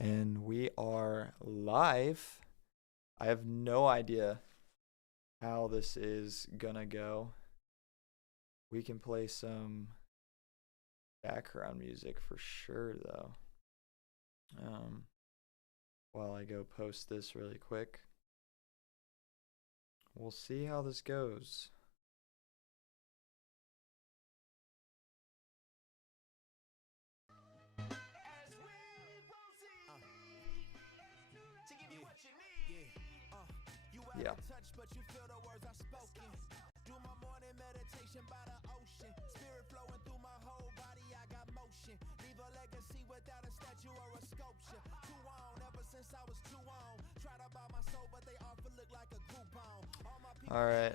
And we are live. I have no idea how this is gonna go. We can play some background music for sure, though. While I go post this really quick, we'll see how this goes. Yeah. All right.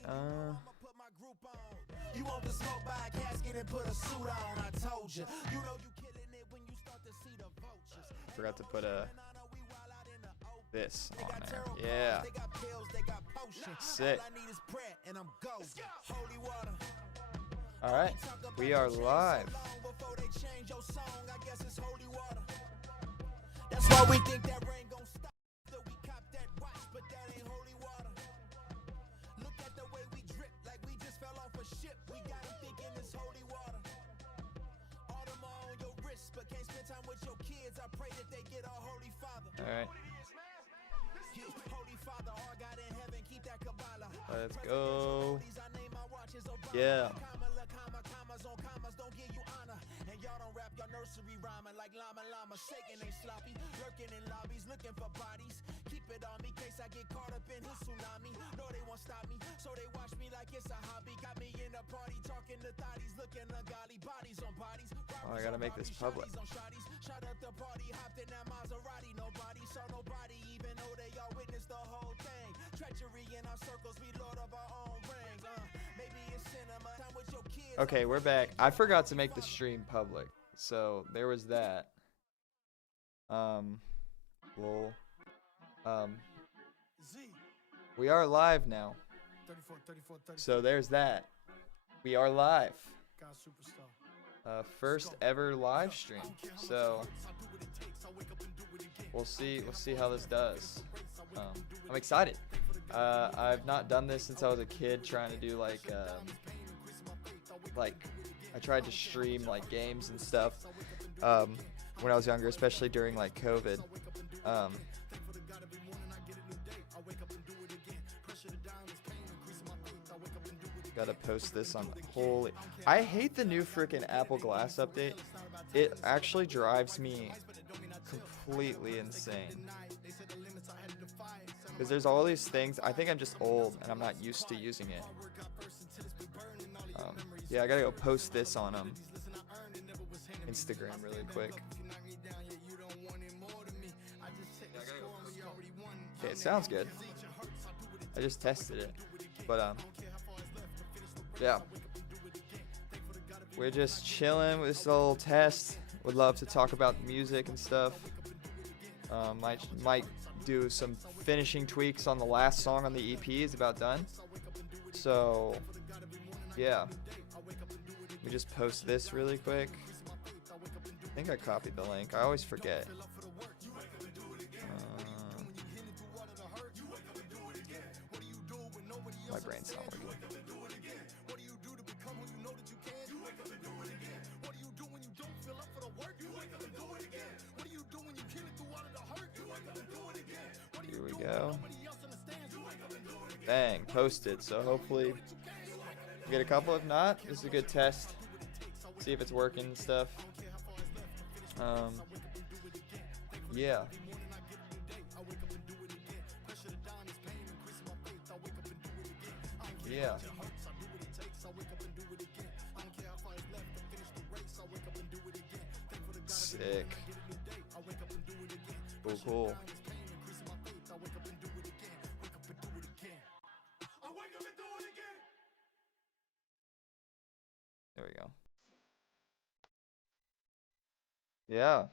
You want the smoke by a casket and put a suit on. I told you. You know you killing it when you start to see the vultures. Forgot to put this on there. Yeah. Sick. All right. We are live. That's why we think that rain gon' stop. So we cop that watch, but that ain't holy water. Look at the way we drip, like we just fell off a ship. We got them thinking it's holy water. Autumn on your wrist, but can't spend time with your kids. I pray that they get a holy father. All right. Holy Father, our God in heaven, keep that Kabbalah. Let's go. Yeah. Don't give you honor. And y'all don't rap your nursery rhyming like llama. Shaking ain't sloppy. Lurking in lobbies, looking for bodies. Keep it on me, case I get caught up in his tsunami. No, they won't stop me, so they watch me like it's a hobby. Got me in a party, talking to thotties, looking ungodly. Bodies on bodies. Oh, I gotta make this public. Shut up the party, hopped in that Maserati. Nobody saw nobody, even though they all witnessed the whole thing. Treachery in our circles, we lord of our own rings. Maybe it's cinema. Time with your kids. Okay, we're back. I forgot to make the stream public, so there was that. Lol. We are live now. So there's that. We are live. First ever live stream. So we'll see how this does. I'm excited. I've not done this since I was a kid, trying to do like I tried to stream like games and stuff when I was younger, especially during like COVID. Gotta post this on holy. I hate the new freaking Apple Glass update. It actually drives me completely insane. Because there's all these things. I think I'm just old and I'm not used to using it. Yeah, I gotta go post this on Instagram really quick. Okay, it sounds good. I just tested it, but yeah, we're just chilling with this little test. Would love to talk about music and stuff. Might do some finishing tweaks on the last song on the EP. Is about done. So yeah, we just post this really quick. I think I copied the link. I always forget. My brain's not working. Here we go. Bang, posted. So hopefully we get a couple. If not, this is a good test. See if it's working and stuff. Yeah. Yeah. Sick. Cool. There we go. Yeah.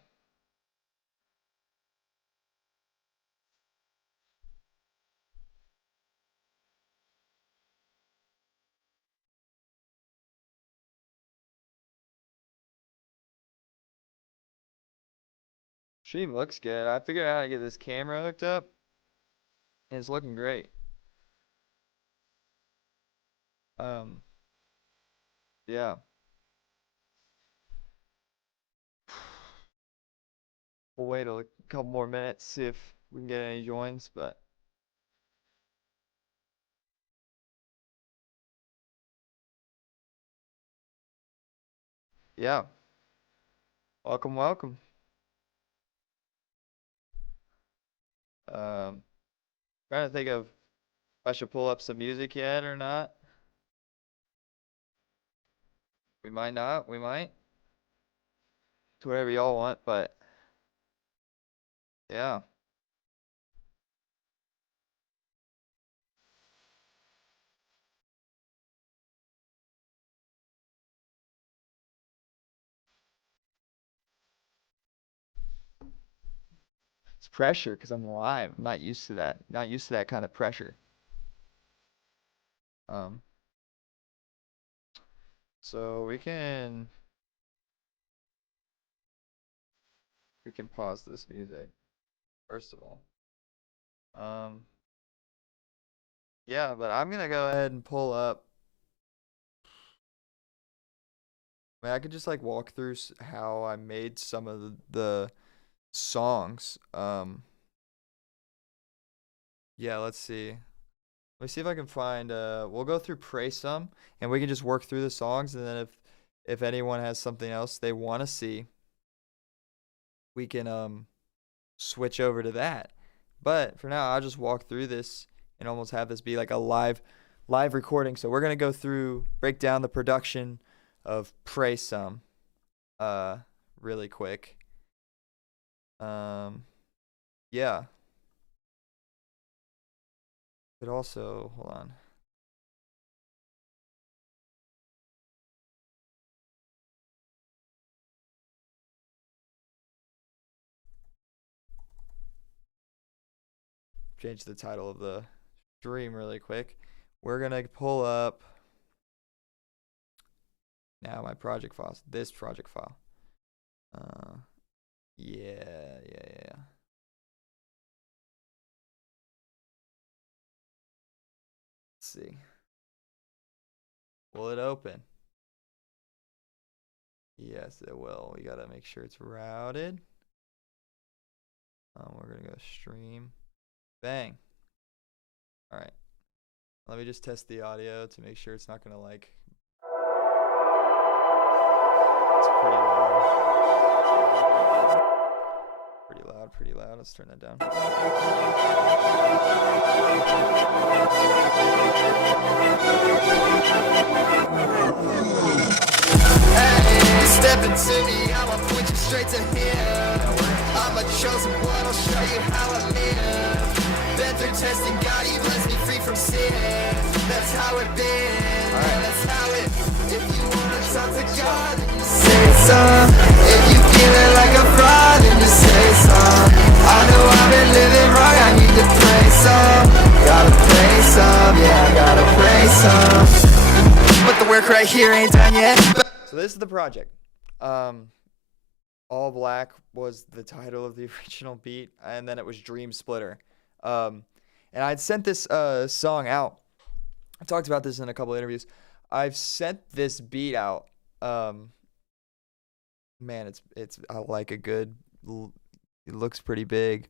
Stream looks good. I figured out how to get this camera hooked up, and it's looking great. Um, yeah. We'll wait a couple more minutes, see if we can get any joins, but yeah. Welcome, welcome. Trying to think of if I should pull up some music yet or not. We might not, we might. It's whatever y'all want, but yeah. It's pressure because I'm live. I'm not used to that. Not used to that kind of pressure. Um, so we can pause this music first of all. Um, yeah, but I'm gonna go ahead and pull up. I mean, I could just like walk through how I made some of the songs. Yeah, let's see. Let me see if I can find we'll go through Pray Some and we can just work through the songs, and then if anyone has something else they want to see, we can switch over to that. But for now, I'll just walk through this and almost have this be like a live recording. So we're going to go through, break down the production of Pray Some really quick. Yeah. But also, hold on. Change the title of the stream really quick. We're going to pull up now my project files, this project file. Yeah. Let's see. Will it open? Yes, it will. We gotta make sure it's routed. We're gonna go stream. Bang. All right. Let me just test the audio to make sure it's not gonna like. It's pretty loud. Pretty loud. Let's turn that down. Hey, step into me, I'ma point you straight to him. I'm a chosen one, I'll show you how I live. Been through testing, God, he blessed me free from sin. That's how it been, that's how it. If you wanna talk to God, then you say some. If you feeling like a fraud, then you say some. I know I've been living wrong, I need to pray some. Gotta pray some, yeah, I gotta pray some. But the work right here ain't done yet. So this is the project. All Black was the title of the original beat, and then it was Dream Splitter. And I'd sent this song out. I talked about this in a couple of interviews. I've sent this beat out. Man, it's I like a good. It looks pretty big.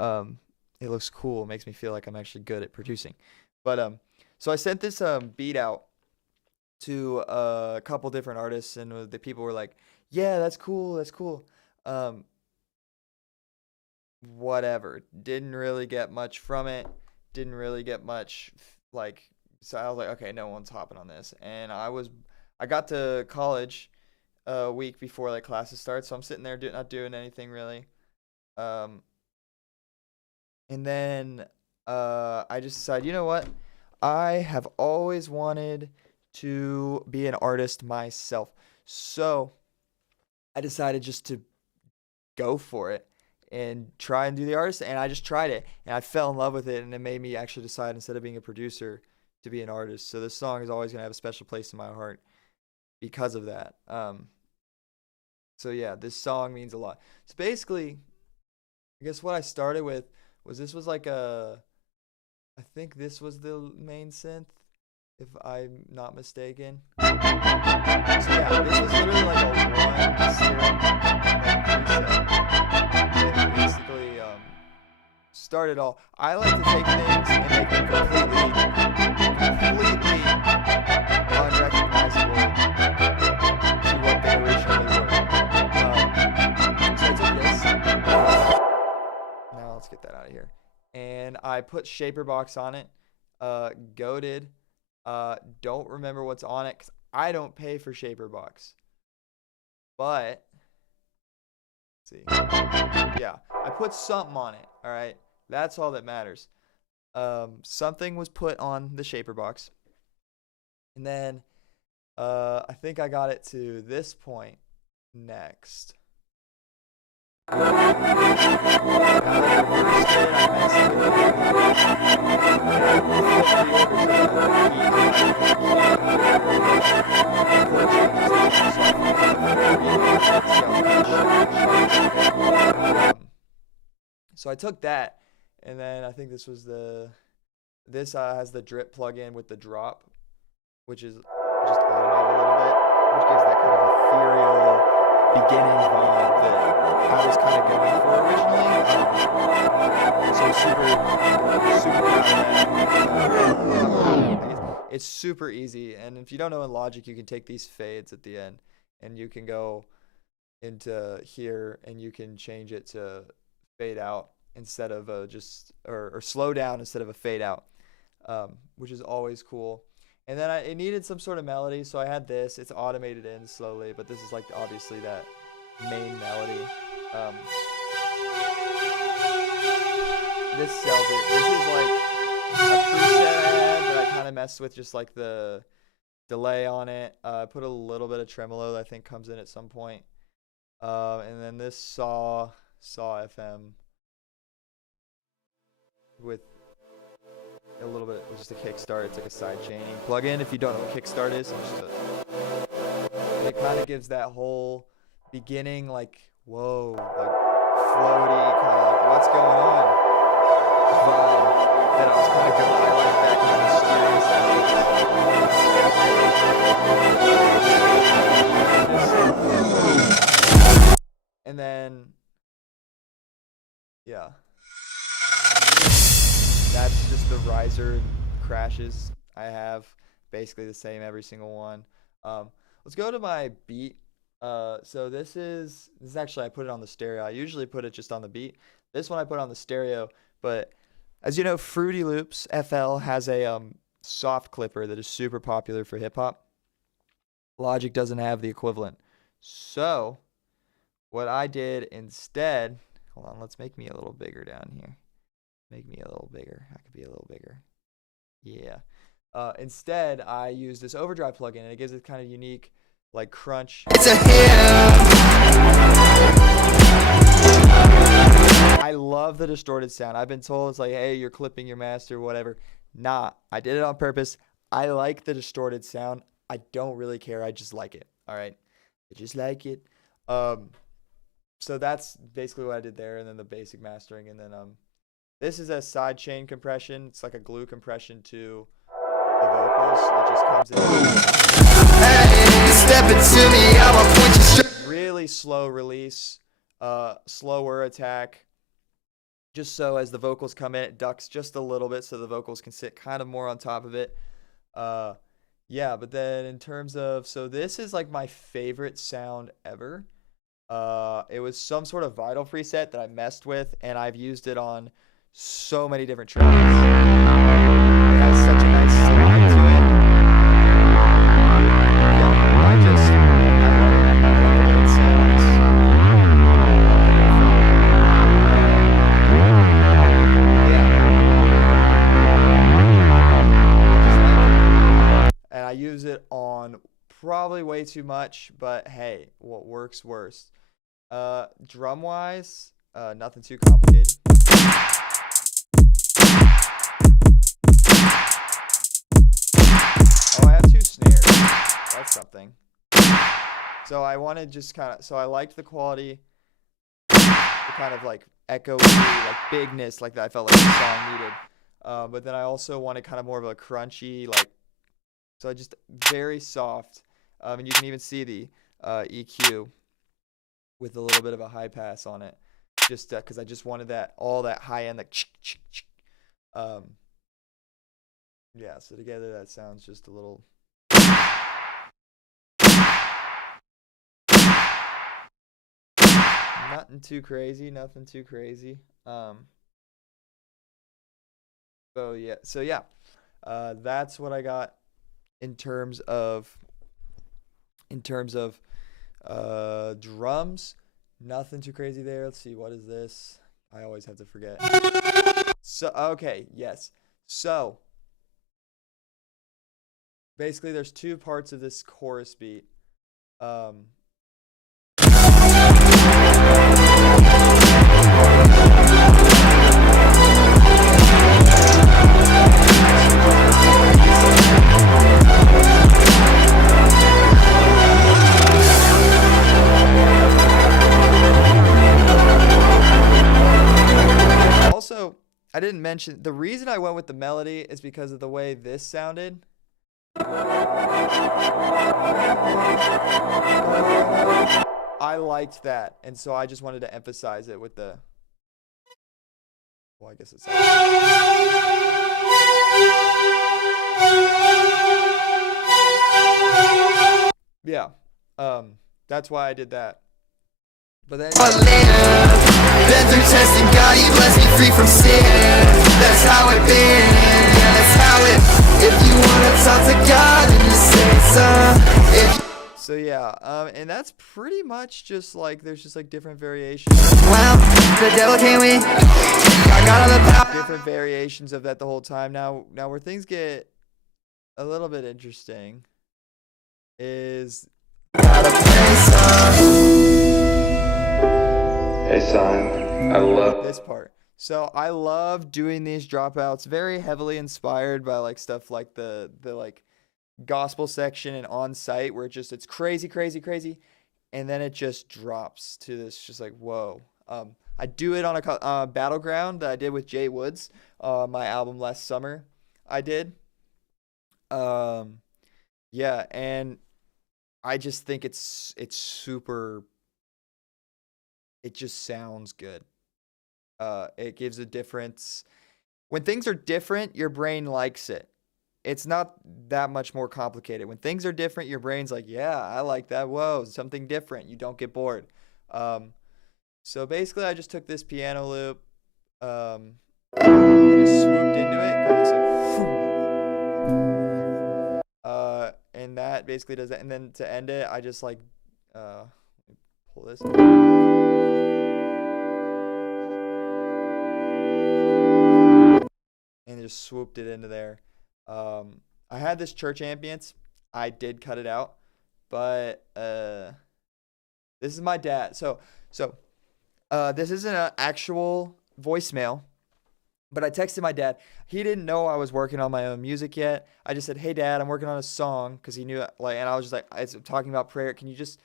It looks cool. It makes me feel like I'm actually good at producing. But so I sent this beat out to a couple different artists, and the people were like, "Yeah, that's cool. That's cool." Whatever. Didn't really get much from it. Didn't really get much like. So I was like, okay, no one's hopping on this. And I got to college a week before like classes start, so I'm sitting there not doing anything really. Um, and then I just decided, you know what? I have always wanted to be an artist myself. So I decided just to go for it and try and do the artist. And I just tried it and I fell in love with it. And it made me actually decide, instead of being a producer, to be an artist. So this song is always going to have a special place in my heart because of that. So yeah, this song means a lot. So basically, I guess what I started with was this was like a, I think this was the main synth, if I'm not mistaken. So yeah, this was literally like a one serum preset that basically started all. I like to take things and make them completely unrecognizable to what they originally were. So I took this. Now let's get that out of here. And I put Shaperbox on it. Goated. Don't remember what's on it because I don't pay for Shaperbox. But let's see. Yeah, I put something on it. All right, that's all that matters. Something was put on the Shaperbox, and then I think I got it to this point next. So I took that, and then I think this was this has the drip plugin with the drop, which is just automated a little bit, which gives that kind of ethereal beginning vibe that I was kind of going for originally. So super proud of that. It's super easy, and if you don't know in Logic, you can take these fades at the end, and you can go into here, and you can change it to fade out instead of or slow down instead of a fade out, which is always cool. And then it needed some sort of melody, so I had this. It's automated in slowly, but this is like obviously that main melody. This sells it. This is like a preset I had that I kind of messed with, just like the delay on it. I put a little bit of tremolo that I think comes in at some point. And then this Saw FM with a little bit, just a kickstart. It's like a side chaining plugin. If you don't know what kickstart is, it kind of gives that whole beginning, like, whoa, like floaty, kind of like what's going on vibe that I was kind of going. I like that kind of mysterious. And then, yeah. That's just the riser crashes I have, basically the same every single one. Let's go to my beat. So this is actually, I put it on the stereo. I usually put it just on the beat. This one I put on the stereo, but as you know, Fruity Loops FL has a soft clipper that is super popular for hip hop. Logic doesn't have the equivalent. So what I did instead, hold on, let's make me a little bigger down here. Make me a little bigger. I could be a little bigger. Yeah. Instead, I use this overdrive plugin, and it gives it kind of unique, like, crunch. I love the distorted sound. I've been told it's like, hey, you're clipping your master, whatever. Nah, I did it on purpose. I like the distorted sound. I don't really care. I just like it. All right. I just like it. So that's basically what I did there, and then the basic mastering, and then this is a side chain compression. It's like a glue compression to the vocals. It just comes in. Step into me, I'ma point you straight. Really slow release, slower attack. Just so as the vocals come in, it ducks just a little bit so the vocals can sit kind of more on top of it. Yeah, but then in terms of, so this is like my favorite sound ever. It was some sort of Vital preset that I messed with, and I've used it on so many different tracks. It has such a nice slide to it. Yeah, I love it sounds. And I use it on probably way too much, but hey, what works worst. Drum wise, nothing too complicated. Oh, I have 2 snares. That's something. So I wanted just kind of, so I liked the quality, the kind of like echoey, like bigness, like that I felt like the song needed. But then I also wanted kind of more of a crunchy, like, so I just very soft. And you can even see the EQ with a little bit of a high pass on it, just because I just wanted that all that high end, like, um, yeah. So together that sounds just a little. Nothing too crazy, nothing too crazy. So yeah, that's what I got in terms of drums. Nothing too crazy there. Let's see, what is this? I always have to forget. So okay, yes. So basically, there's two parts of this chorus beat. Um, Also, I didn't mention the reason I went with the melody is because of the way this sounded. I liked that, and so I just wanted to emphasize it with the. Well, I guess it's. Yeah, that's why I did that. But then. Been through testing, God, He blessed me free from sin. That's how it been, yeah, that's how it. If you wanna talk to God, then just say so. So yeah, and that's pretty much just like there's just like different variations. Well, the devil can't win. I got all the power. Different variations of that the whole time. Now where things get a little bit interesting is. Hey son, I love this part. So I love doing these dropouts, very heavily inspired by like stuff like the like gospel section and on site where it's crazy, and then it just drops to this just like whoa. I do it on a Battleground that I did with Jay Woods, my album last summer. I did. Yeah, and I just think it's super. It just sounds good. It gives a difference. When things are different, your brain likes it. It's not that much more complicated. When things are different, your brain's like, yeah, I like that. Whoa, something different. You don't get bored. So basically, I just took this piano loop, and just swooped into it. And that basically does that. And then to end it, I just like pull this. And just swooped it into there. I had this church ambience. I did cut it out, but this is my dad. So this isn't an actual voicemail, but I texted my dad. He didn't know I was working on my own music yet. I just said, "Hey, Dad, I'm working on a song," because he knew like, and I was just like, "I'm talking about prayer. Can you just?"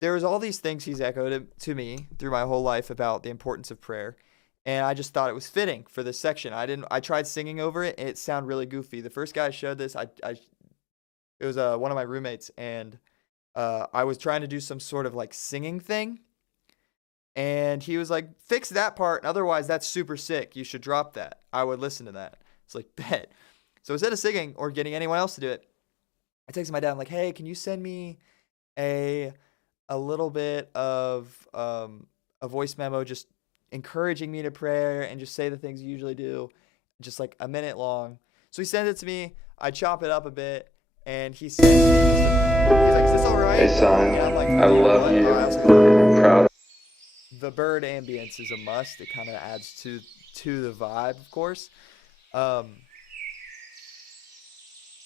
There was all these things he's echoed to me through my whole life about the importance of prayer. And I just thought it was fitting for this section. I tried singing over it, and it sounded really goofy. The first guy I showed this, it was one of my roommates, and I was trying to do some sort of like singing thing, and he was like, "Fix that part, otherwise that's super sick. You should drop that." I would listen to that. It's like, bet. So instead of singing or getting anyone else to do it, I texted my dad. I'm like, "Hey, can you send me a little bit of a voice memo just encouraging me to prayer and just say the things you usually do, just like a minute long." So he sends it to me. I chop it up a bit, and he sends me he's like, "Is this all right?" Hey son, And I'm like, I love "What?" you. I'm Proud. The bird ambience is a must. It kind of adds to the vibe, of course. Talk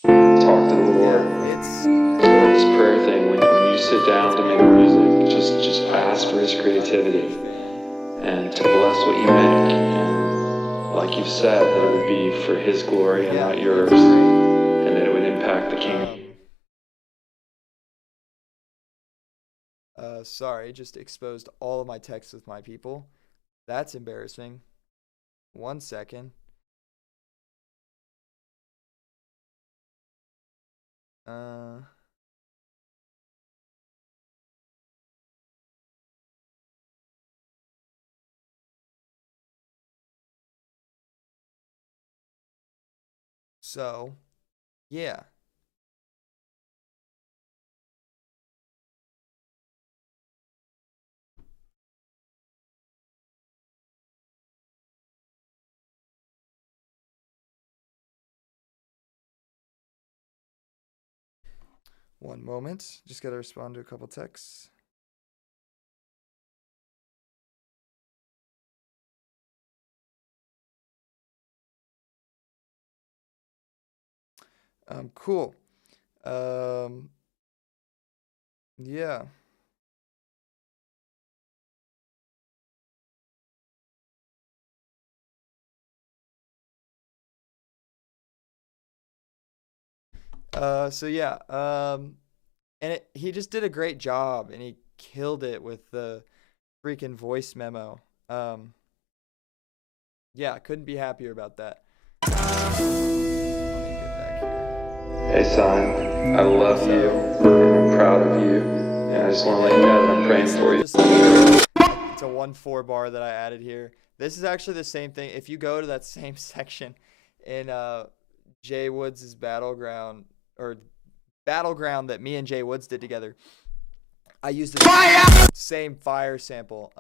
to the Lord. It's This prayer thing, when you sit down to make music, just ask for His creativity and to bless what you make. And like you've said, that it would be for His glory and not yours, and that it would impact the kingdom. sorry, just exposed all of my texts with my people. That's embarrassing. 1 second. Uh, so, yeah. One moment. Just got to respond to a couple texts. Cool. Yeah. So yeah. And he just did a great job, and he killed it with the freaking voice memo. Yeah, couldn't be happier about that. Let me get back here. Hey son, I love you, and I'm proud of you, and I just want to let you know that I'm praying for you. It's a 1/4 bar that I added here. This is actually the same thing. If you go to that same section in Jay Woods' Battleground, or Battleground that me and Jay Woods did together, I used the same fire sample.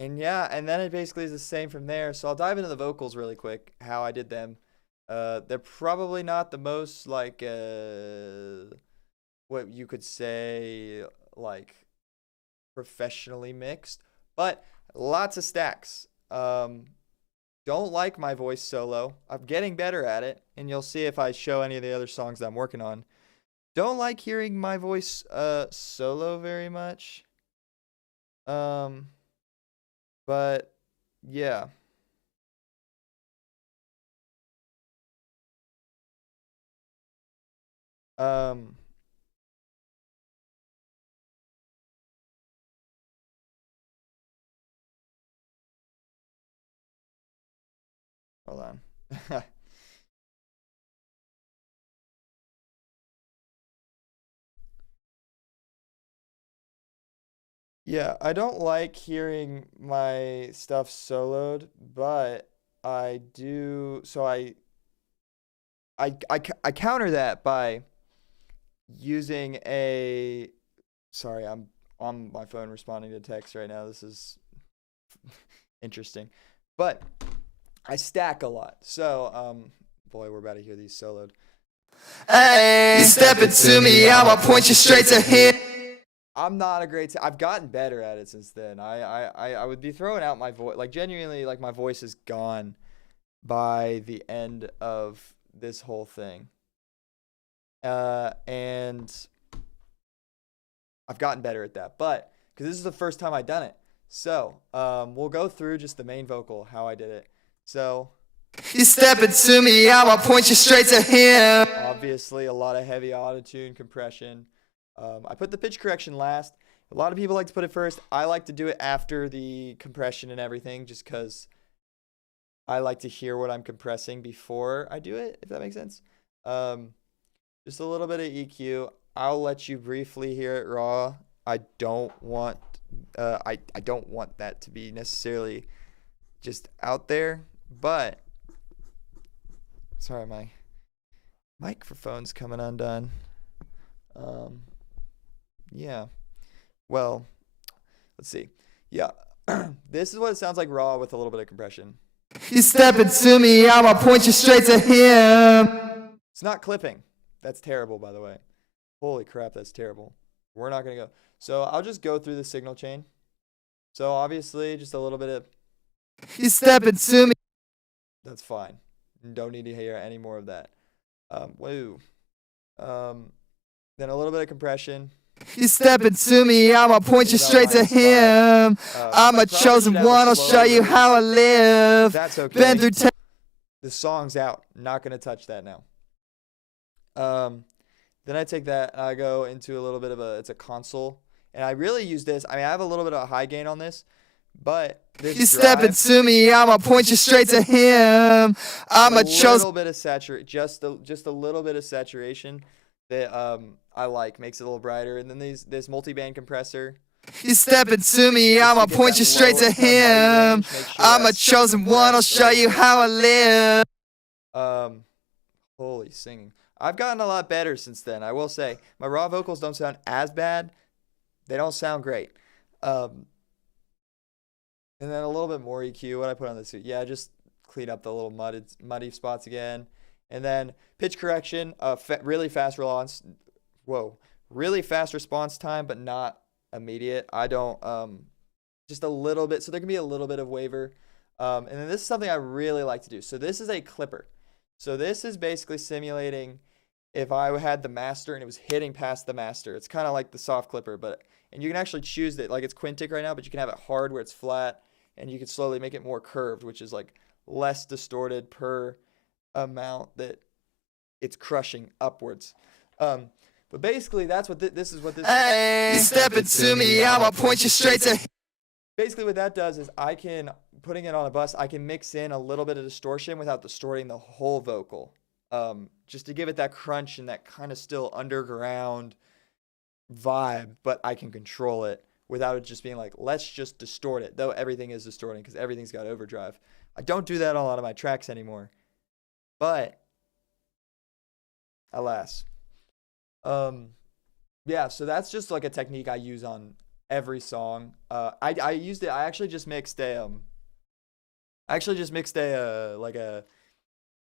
And yeah, and then it basically is the same from there. So I'll dive into the vocals really quick, how I did them. They're probably not the most like what you could say like professionally mixed, but lots of stacks. Don't like my voice solo. I'm getting better at it, and you'll see if I show any of the other songs that I'm working on. Don't like hearing my voice solo very much. But yeah. Um Hold on. Yeah, I don't like hearing my stuff soloed, but I do. So I counter that by using a. Sorry, I'm on my phone responding to text right now. This is interesting, but I stack a lot. So boy, we're about to hear these soloed. Hey, step it to me, I'ma point you straight to him. I'm not a great. I've gotten better at it since then. I would be throwing out my voice, like genuinely, like my voice is gone by the end of this whole thing. And I've gotten better at that, but because this is the first time I've done it, so we'll go through just the main vocal, how I did it. So You step it to me, I'ma point you straight to him. obviously a lot of heavy auto-tune compression. I put the pitch correction last. A lot of people like to put it first. I like to do it after the compression and everything, just because I like to hear what I'm compressing before I do it, if that makes sense. Just a little bit of EQ. I'll let you briefly hear it raw. I don't want I don't want that to be necessarily just out there, but sorry, my microphone's coming undone. Yeah. Well, let's see. Yeah. This is what it sounds like raw with a little bit of compression. You step it to me, I'ma point you straight to him. It's not clipping. That's terrible, by the way. Holy crap, that's terrible. We're not going to go. So I'll just go through the signal chain. So obviously, just a little bit of. You step it to me. That's fine. Don't need to hear any more of that. Woo. Then a little bit of compression. You step it to me, I'ma point you straight to him. I'm a chosen one, I'll show you how I live. That's okay. Been through The song's out. Not going to touch that now. Then I take that and I go into a little bit of it's a console. And I really use this. I mean, I have a little bit of a high gain on this, But this You stepping drive, to me, I'ma point you straight to him. I'm a a chosen. little bit of just a little bit of saturation that I like, makes it a little brighter. And then this multi-band compressor. You stepping to me, I'ma get point that you straight lower to to muddy him. range, make sure I'm a that's chosen one, I'll compressed a show you little bit. how I live. Holy singing. I've gotten a lot better since then. I will say my raw vocals don't sound as bad. They don't sound great. And then a little bit more EQ. What I put on this, yeah, just clean up the little muddy spots again. And then pitch correction, really fast response. Whoa, really fast response time, but not immediate. I don't, just a little bit. So there can be a little bit of waver. And then this is something I really like to do. So this is a clipper. So this is basically simulating if I had the master and it was hitting past the master. It's kind of like the soft clipper, and you can actually choose it. Like it's quintic right now, but you can have it hard where it's flat, and you can slowly make it more curved, which is like less distorted per amount that it's crushing upwards. But basically that's what this is what this. Hey, stepping to me, I'ma point you straight to. Basically what that does is putting it on a bus, I can mix in a little bit of distortion without distorting the whole vocal. Just to give it that crunch and that kind of still underground vibe, but I can control it without it just being like, let's just distort it, though everything is distorting because everything's got overdrive. I don't do that on a lot of my tracks anymore, but alas. Yeah, so that's just like a technique I use on every song. I actually just mixed a like a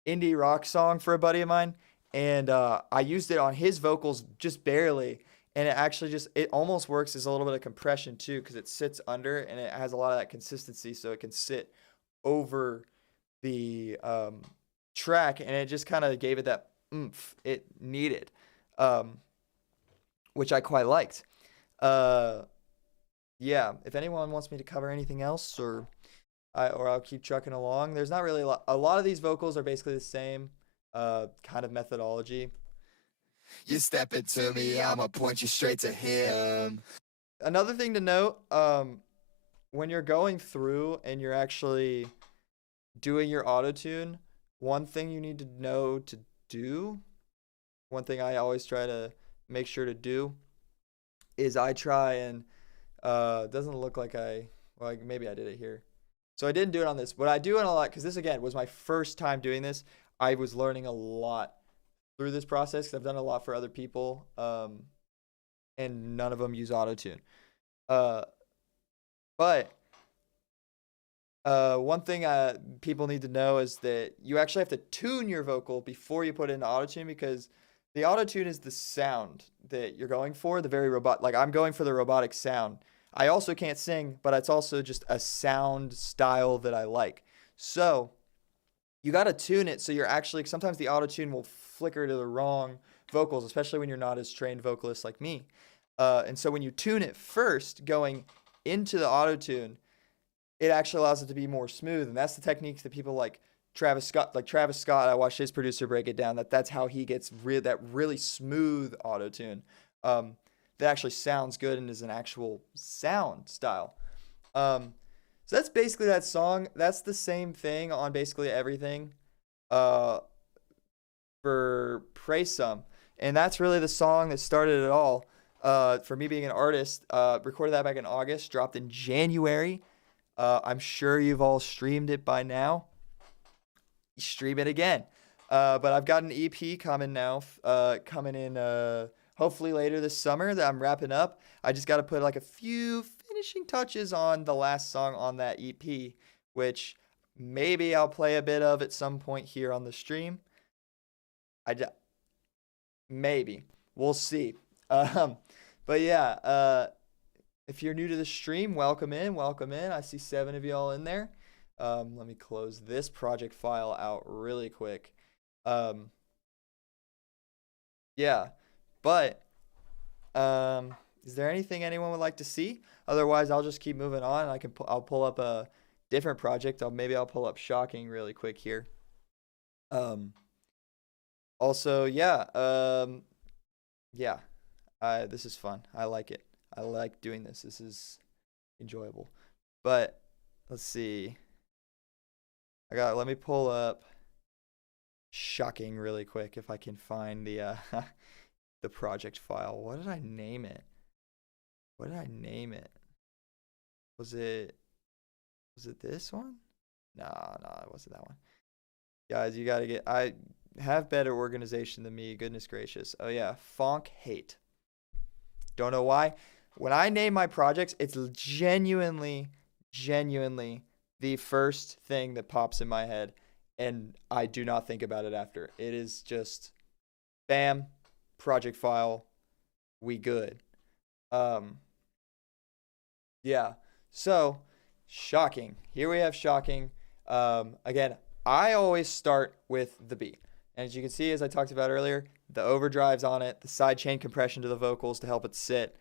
indie rock song for a buddy of mine, and I used it on his vocals just barely, and it almost works as a little bit of compression too, because it sits under and it has a lot of that consistency, so it can sit over the track, and it just kind of gave it that oomph it needed, which I quite liked. Yeah, if anyone wants me to cover anything else, or I'll keep trucking along. There's not really a lot of these vocals are basically the same kind of methodology. You stepping to me, I'ma point you straight to him. Another thing to note, when you're going through and you're actually doing your auto-tune, one thing you need to know to do, one thing I always try to make sure to do, is I try and it doesn't look like maybe I did it here. So I didn't do it on this, but I do it a lot because this, again, was my first time doing this. I was learning a lot through this process because I've done a lot for other people, and none of them use autotune. But one thing people need to know is that you actually have to tune your vocal before you put it into autotune, because the autotune is the sound that you're going for, the very robot. Like I'm going for the robotic sound. I also can't sing, but it's also just a sound style that I like. So you got to tune it so you're actually, sometimes the auto-tune will flicker to the wrong vocals, especially when you're not as trained vocalist like me. And so when you tune it first, going into the auto-tune, it actually allows it to be more smooth. And that's the techniques that people like Travis Scott, I watched his producer break it down, that's how he gets that really smooth auto-tune. That actually sounds good and is an actual sound style. So that's basically that song. That's the same thing on basically everything for Praise Some. And that's really the song that started it all. For me being an artist, recorded that back in August, dropped in January. I'm sure you've all streamed it by now. Stream it again. But I've got an EP coming now, coming in hopefully later this summer that I'm wrapping up. I just got to put like a few finishing touches on the last song on that EP, which maybe I'll play a bit of at some point here on the stream. Maybe. We'll see. But yeah, if you're new to the stream, welcome in. I see 7 of y'all in there. Let me close this project file out really quick. Yeah. But is there anything anyone would like to see? Otherwise, I'll just keep moving on. I'll pull up a different project. Maybe I'll pull up Shocking really quick here. Also, yeah. This is fun. I like it. I like doing this. This is enjoyable. But let's see. Let me pull up Shocking really quick if I can find the the project file. What did I name it? Was it this one? No, it wasn't that one. Guys, you gotta I have better organization than me, goodness gracious. Oh yeah, Fonk Hate. Don't know why. When I name my projects, it's genuinely the first thing that pops in my head, and I do not think about it after. It is just, bam, project file, we good. Yeah, so, Shocking. Here we have Shocking. Again, I always start with the beat. And as you can see, as I talked about earlier, the overdrives on it, the sidechain compression to the vocals to help it sit.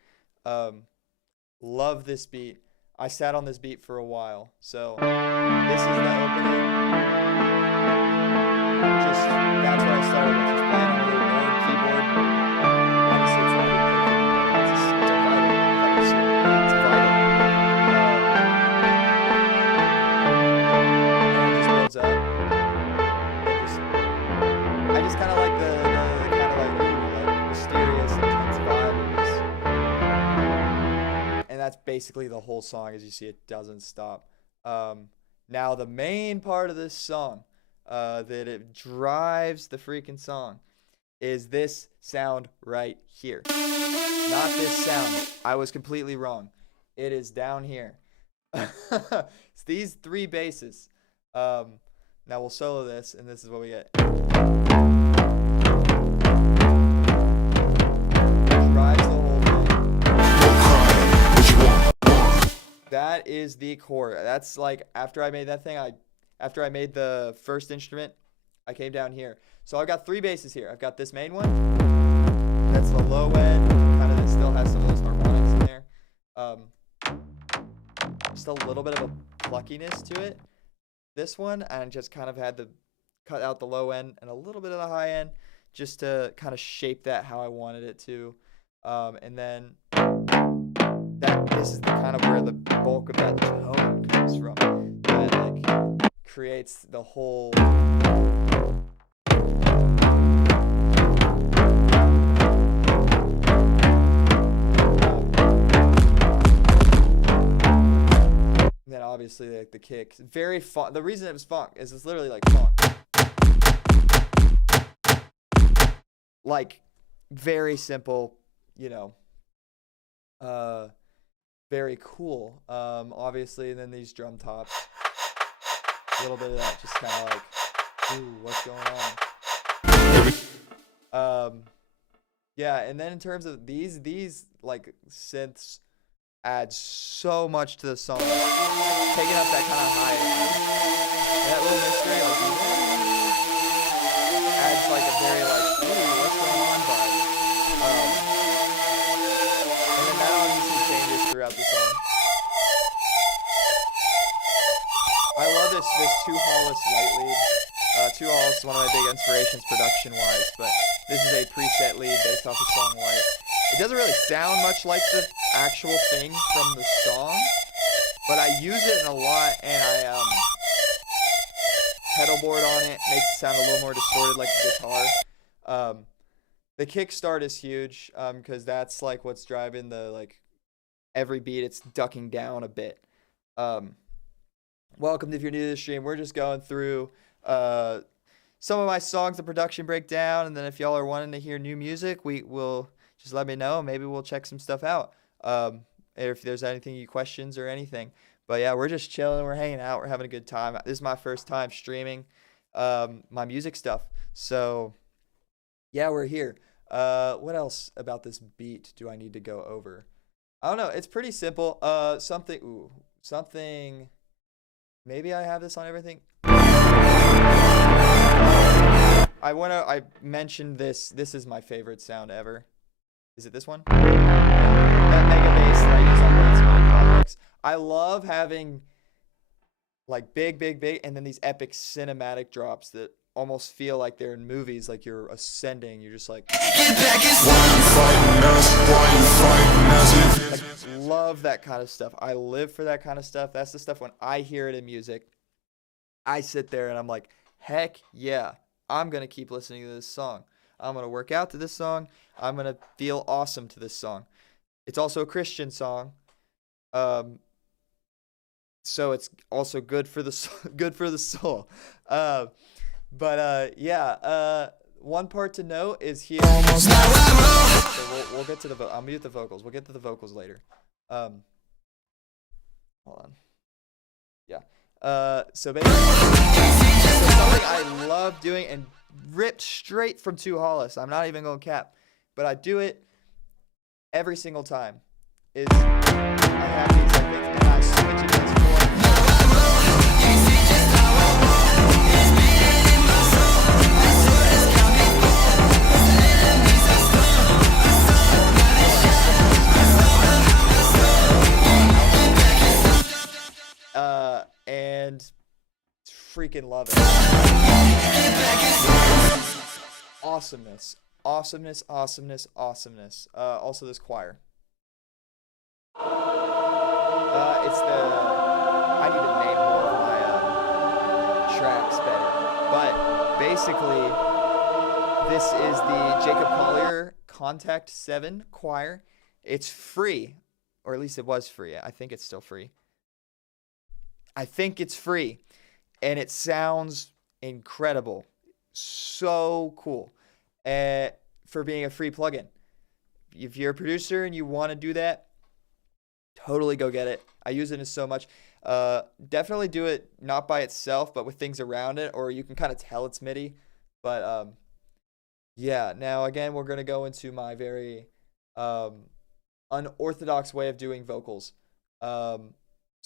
Love this beat. I sat on this beat for a while. So this is the opening. That's what I started with, just playing on a little Nord keyboard. Obviously, it's not really perfect. It's a vital. It's a vital. And it just builds up. I just kind of like the kind of like mysterious, intense vibe. And that's basically the whole song. As you see, it doesn't stop. Now the main part of this song, that it drives the freaking song, is this sound right here. Not this sound. I was completely wrong. It is down here. It's these three basses. Now we'll solo this, and this is what we get. Drives the whole thing. That is the core. That's like, after I made that thing, after I made the first instrument, I came down here. So I've got three basses here. I've got this main one. That's the low end. Kind of, that still has some of those harmonics in there. Just a little bit of a pluckiness to it. This one, and just kind of had to cut out the low end and a little bit of the high end just to kind of shape that how I wanted it to. And then this is the kind of where the bulk of that tone comes from. That like creates the whole. Then obviously like the kick, very funk. The reason it was funk is it's literally like funk. Like very simple, you know, very cool. Obviously, and then these drum tops, a little bit of that, just kind of like, ooh, what's going on? Yeah, and then in terms of these like synths add so much to the song, taking up that kind of high end. And that little mystery like adds like a very like, ooh, what's going on vibe. And then that obviously changes throughout the song. I love this Two Hollis light lead. Two Hollis is one of my big inspirations production wise, but this is a preset lead based off the song Light. It doesn't really sound much like the actual thing from the song, but I use it in a lot, and I pedal board on it, makes it sound a little more distorted like a guitar. The kick start is huge, because that's like what's driving the like every beat. It's ducking down a bit. Welcome if you're new to the stream. We're just going through some of my songs, the production breakdown, and then if y'all are wanting to hear new music, we will just let me know. Maybe we'll check some stuff out. If there's anything you questions or anything. But yeah, we're just chilling, we're hanging out, we're having a good time. This is my first time streaming my music stuff. So yeah, we're here. What else about this beat do I need to go over? I don't know. It's pretty simple. Something. Maybe I have this on everything. I mentioned this. This is my favorite sound ever. Is it this one? That mega bass that I use on World's Money Complex. I love having like big, and then these epic cinematic drops that almost feel like they're in movies, like you're ascending. You're just like, love that kind of stuff. I live for that kind of stuff. That's the stuff when I hear it in music, I sit there and I'm like, heck yeah, I'm going to keep listening to this song. I'm going to work out to this song. I'm going to feel awesome to this song. It's also a Christian song. So it's also good for the soul. One part to note is here. So we'll get to the I'll mute the vocals. We'll get to the vocals later. Hold on. Yeah. So basically, something I love doing and ripped straight from Two Hollis. I'm not even going to cap, but I do it every single time. Is I have the exact thing and I switch it once more. And freaking love it. Awesomeness. Also this choir. I need to name more of my tracks better. But basically, this is the Jacob Collier Contact 7 choir. It's free, or at least it was free. I think it's still free. I think it's free, and it sounds incredible. So cool for being a free plugin. If you're a producer and you want to do that, totally go get it. I use it in so much. Definitely do it not by itself, but with things around it, or you can kind of tell it's MIDI. But yeah, now again, we're going to go into my very unorthodox way of doing vocals.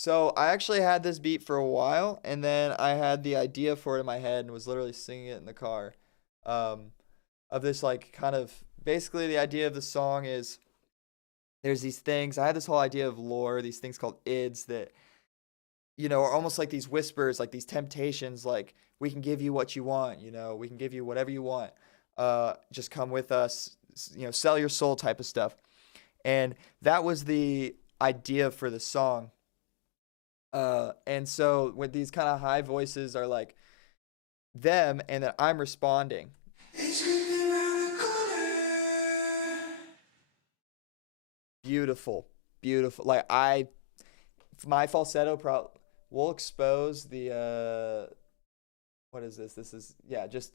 So I actually had this beat for a while, and then I had the idea for it in my head and was literally singing it in the car. Of this like kind of, basically the idea of the song is there's these things. I had this whole idea of lore, these things called ids that, you know, are almost like these whispers, like these temptations, like we can give you what you want, you know, we can give you whatever you want. Just come with us, you know, sell your soul type of stuff. And that was the idea for the song. And so with these kind of high voices are like them, and then I'm responding. Beautiful. Like my falsetto will expose the, what is this? This is, yeah, just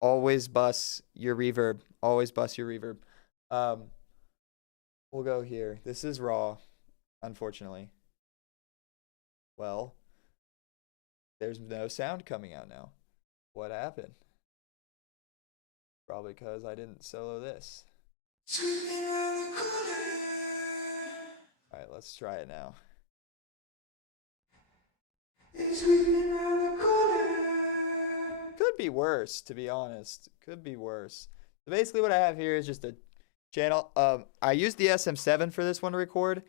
always bust your reverb. We'll go here. This is raw, unfortunately. Well, there's no sound coming out now. What happened? Probably because I didn't solo this. Alright, let's try it now. Could be worse, to be honest. Could be worse. So basically what I have here is just a channel. I used the SM7 for this one to record.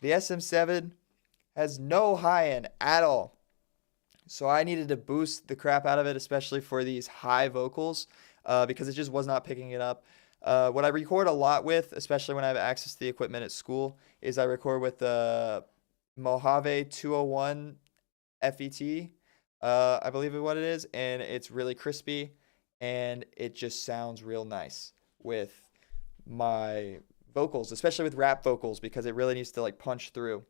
The SM7 has no high end at all. So I needed to boost the crap out of it, especially for these high vocals, because it just was not picking it up. What I record a lot with, especially when I have access to the equipment at school, is I record with the Mojave 201 FET, I believe is what it is, and it's really crispy, and it just sounds real nice with my vocals, especially with rap vocals, because it really needs to like punch through.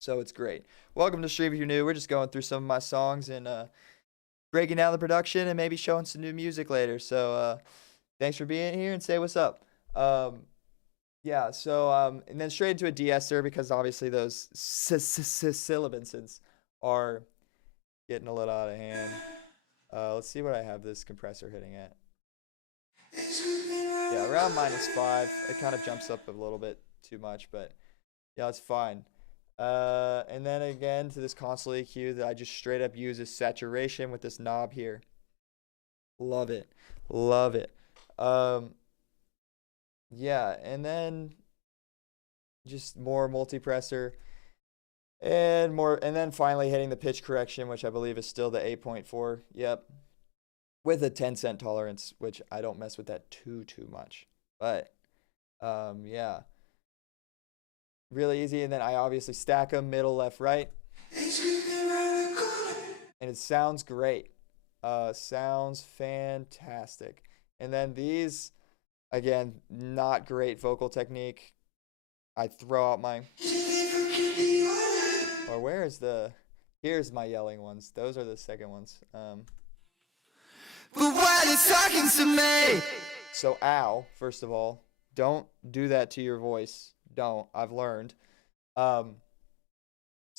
So it's great. Welcome to Stream if you're new. We're just going through some of my songs and breaking down the production and maybe showing some new music later. So thanks for being here and say what's up. Yeah, so and then straight into a de-esser because obviously those sibilances are getting a little out of hand. Let's see what I have this compressor hitting at. Yeah, around -5. It kind of jumps up a little bit too much, but yeah, it's fine. And then again to this console EQ that I just straight up use as saturation with this knob here. Love it. Yeah, and then just more multipressor and then finally hitting the pitch correction, which I believe is still the 8.4. Yep. with a 10-cent tolerance, which I don't mess with that too much. But yeah, really easy. And then I obviously stack them middle, left, right, and it sounds great. Sounds fantastic. And then these, again, not great vocal technique. I throw out my, or here's my yelling ones. Those are the second ones. But when it's talking to me, So ow, first of all, don't do that to your voice. Don't. I've learned. So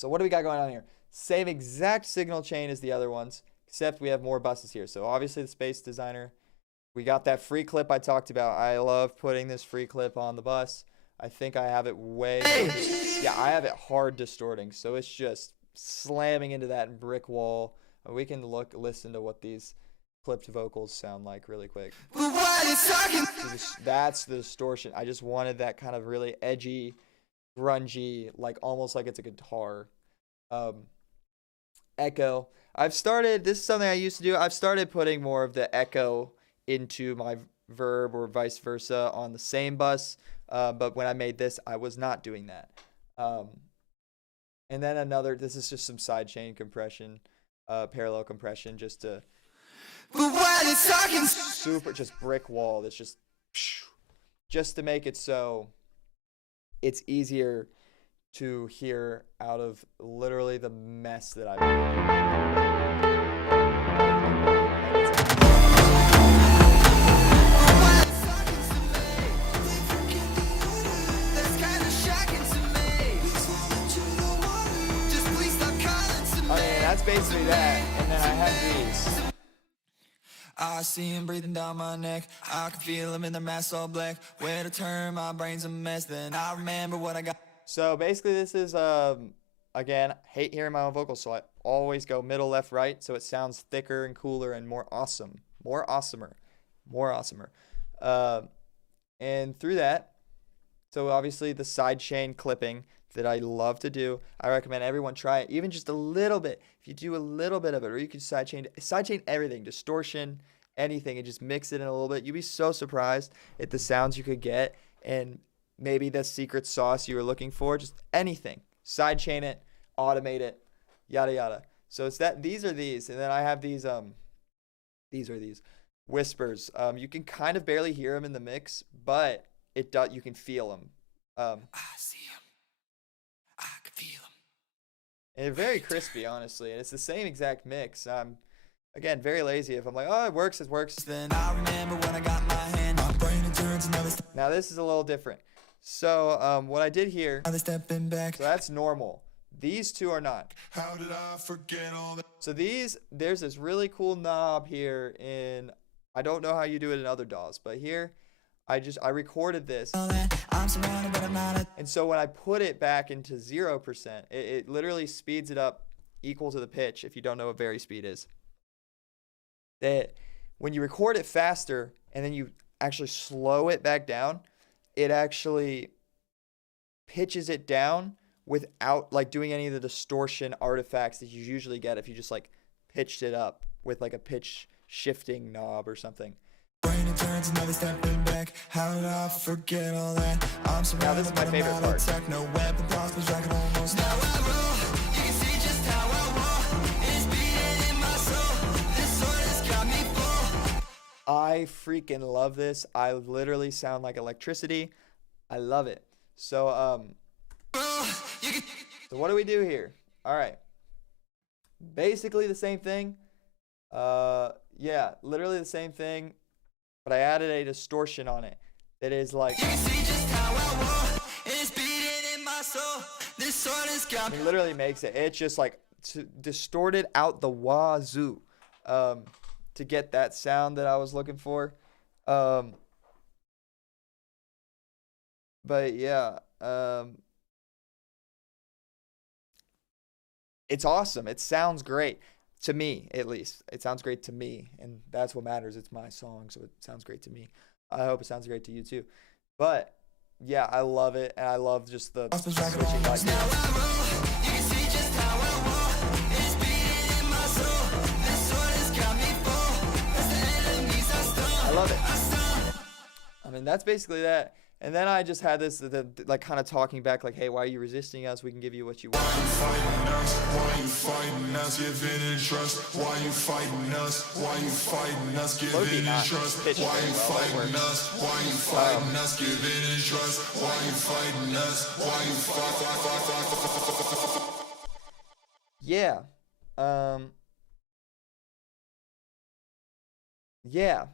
what do we got going on here? Same exact signal chain as the other ones, except we have more buses here. So obviously the Space Designer. We got that free clip I talked about. I love putting this free clip on the bus. I think I have it yeah, I have it hard distorting. So it's just slamming into that brick wall. We can listen to what these clipped vocals sound like really quick. but when it's talking, So that's the distortion. I just wanted that kind of really edgy, grungy, like almost like it's a guitar. Echo. This is something I used to do. I've started putting more of the echo into my verb or vice versa on the same bus. But when I made this, I was not doing that. And then this is just some sidechain compression, parallel compression, just to but when it's talking, super just brick wall that's just to make it so it's easier to hear out of literally the mess that I've made. that's kind of shocking to me. Just please stop calling to me. I mean, that's basically that. And then I have these. I see him breathing down my neck. I can feel him in their mask all black. Where to turn, my brain's a mess. Then I remember what I got. So basically this is, again, hate hearing my own vocals, so I always go middle, left, right, so it sounds thicker and cooler and more awesome. More awesomer. And through that, so obviously the sidechain clipping that I love to do, I recommend everyone try it, even just a little bit. If you do a little bit of it, or you can sidechain everything, distortion, anything, and just mix it in a little bit, you'd be so surprised at the sounds you could get, and maybe the secret sauce you were looking for, just anything. Sidechain it, automate it, yada yada. So it's that these are these, and then I have these whispers. You can kind of barely hear them in the mix, but you can feel them. I see him. I can feel him. And they're very crispy, honestly, and it's the same exact mix. Again, very lazy. If I'm like, oh, it works. Then I remember when I got my hand. My brain turns another step. Now this is a little different. So what I did here, Another stepping back. so that's normal. These two are not. How did I forget all that? So there's this really cool knob here I don't know how you do it in other DAWs, but here I recorded this. I'm surrounded, but I'm not. And so when I put it back into 0%, it literally speeds it up equal to the pitch, if you don't know what varispeed is. That when you record it faster and then you actually slow it back down, it actually pitches it down without like doing any of the distortion artifacts that you usually get if you just like pitched it up with like a pitch shifting knob or something. Brain turns another stepping back. How did I forget all that? I'm Now this is my favorite part. No weapon prospers, I can almost. Now I roll. You can see just how I roll. It's beating in my soul. This sword has got me full. I freaking love this. I literally sound like electricity. I love it. So so what do we do here? All right. Basically the same thing. Yeah, literally the same thing, but I added a distortion on it that is like, You can see just how I roll. It's beating in my soul. This sword has got me. it literally makes it. It's just like distorted out the wazoo to get that sound that I was looking for. But yeah, it's awesome. It sounds great to me, at least. It sounds great to me, and that's what matters. It's my song, so it sounds great to me. I hope it sounds great to you too. But yeah, I love it, and I love just the switching like Now I roll. You can see just how I roll. It's beating in my soul. This sword has got me full. That's the And that's basically that. And then I just had this, like, kind of talking back, like, hey, why are you resisting us? We can give you what you want. Fighting us? Why you fighting us? Giving in trust. Why you fighting us? Why you fighting us? Giving in trust. Why you fighting us? Why you fighting us? Giving in trust. Why you fighting us? Why you fight? Yeah. Yeah.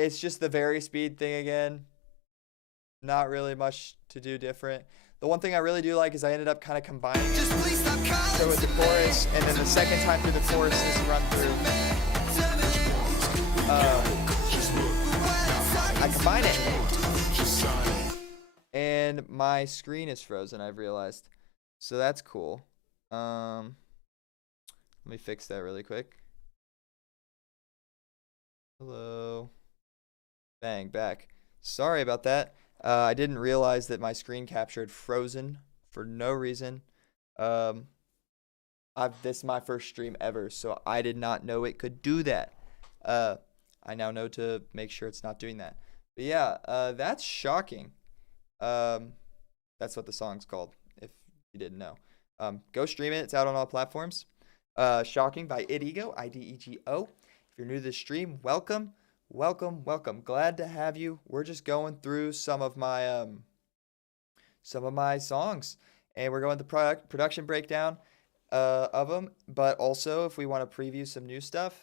It's just the very speed thing again. Not really much to do different. The one thing I really do like is I ended up kind of combining it. Just please stop calling So with the chorus, and then the second time through the chorus, this run through, I combine it. And my screen is frozen, I've realized. So that's cool. Let me fix that really quick. Hello. Bang, back. Sorry about that. I didn't realize that my screen capture had frozen for no reason. This is my first stream ever, so I did not know it could do that. I now know to make sure it's not doing that. But yeah, that's shocking. That's what the song's called, if you didn't know. Go stream it. It's out on all platforms. Shocking by Idego, IDEGO. If you're new to the stream, welcome. Welcome. Glad to have you. We're just going through some of my songs, and we're going to production breakdown of them. But also, if we want to preview some new stuff,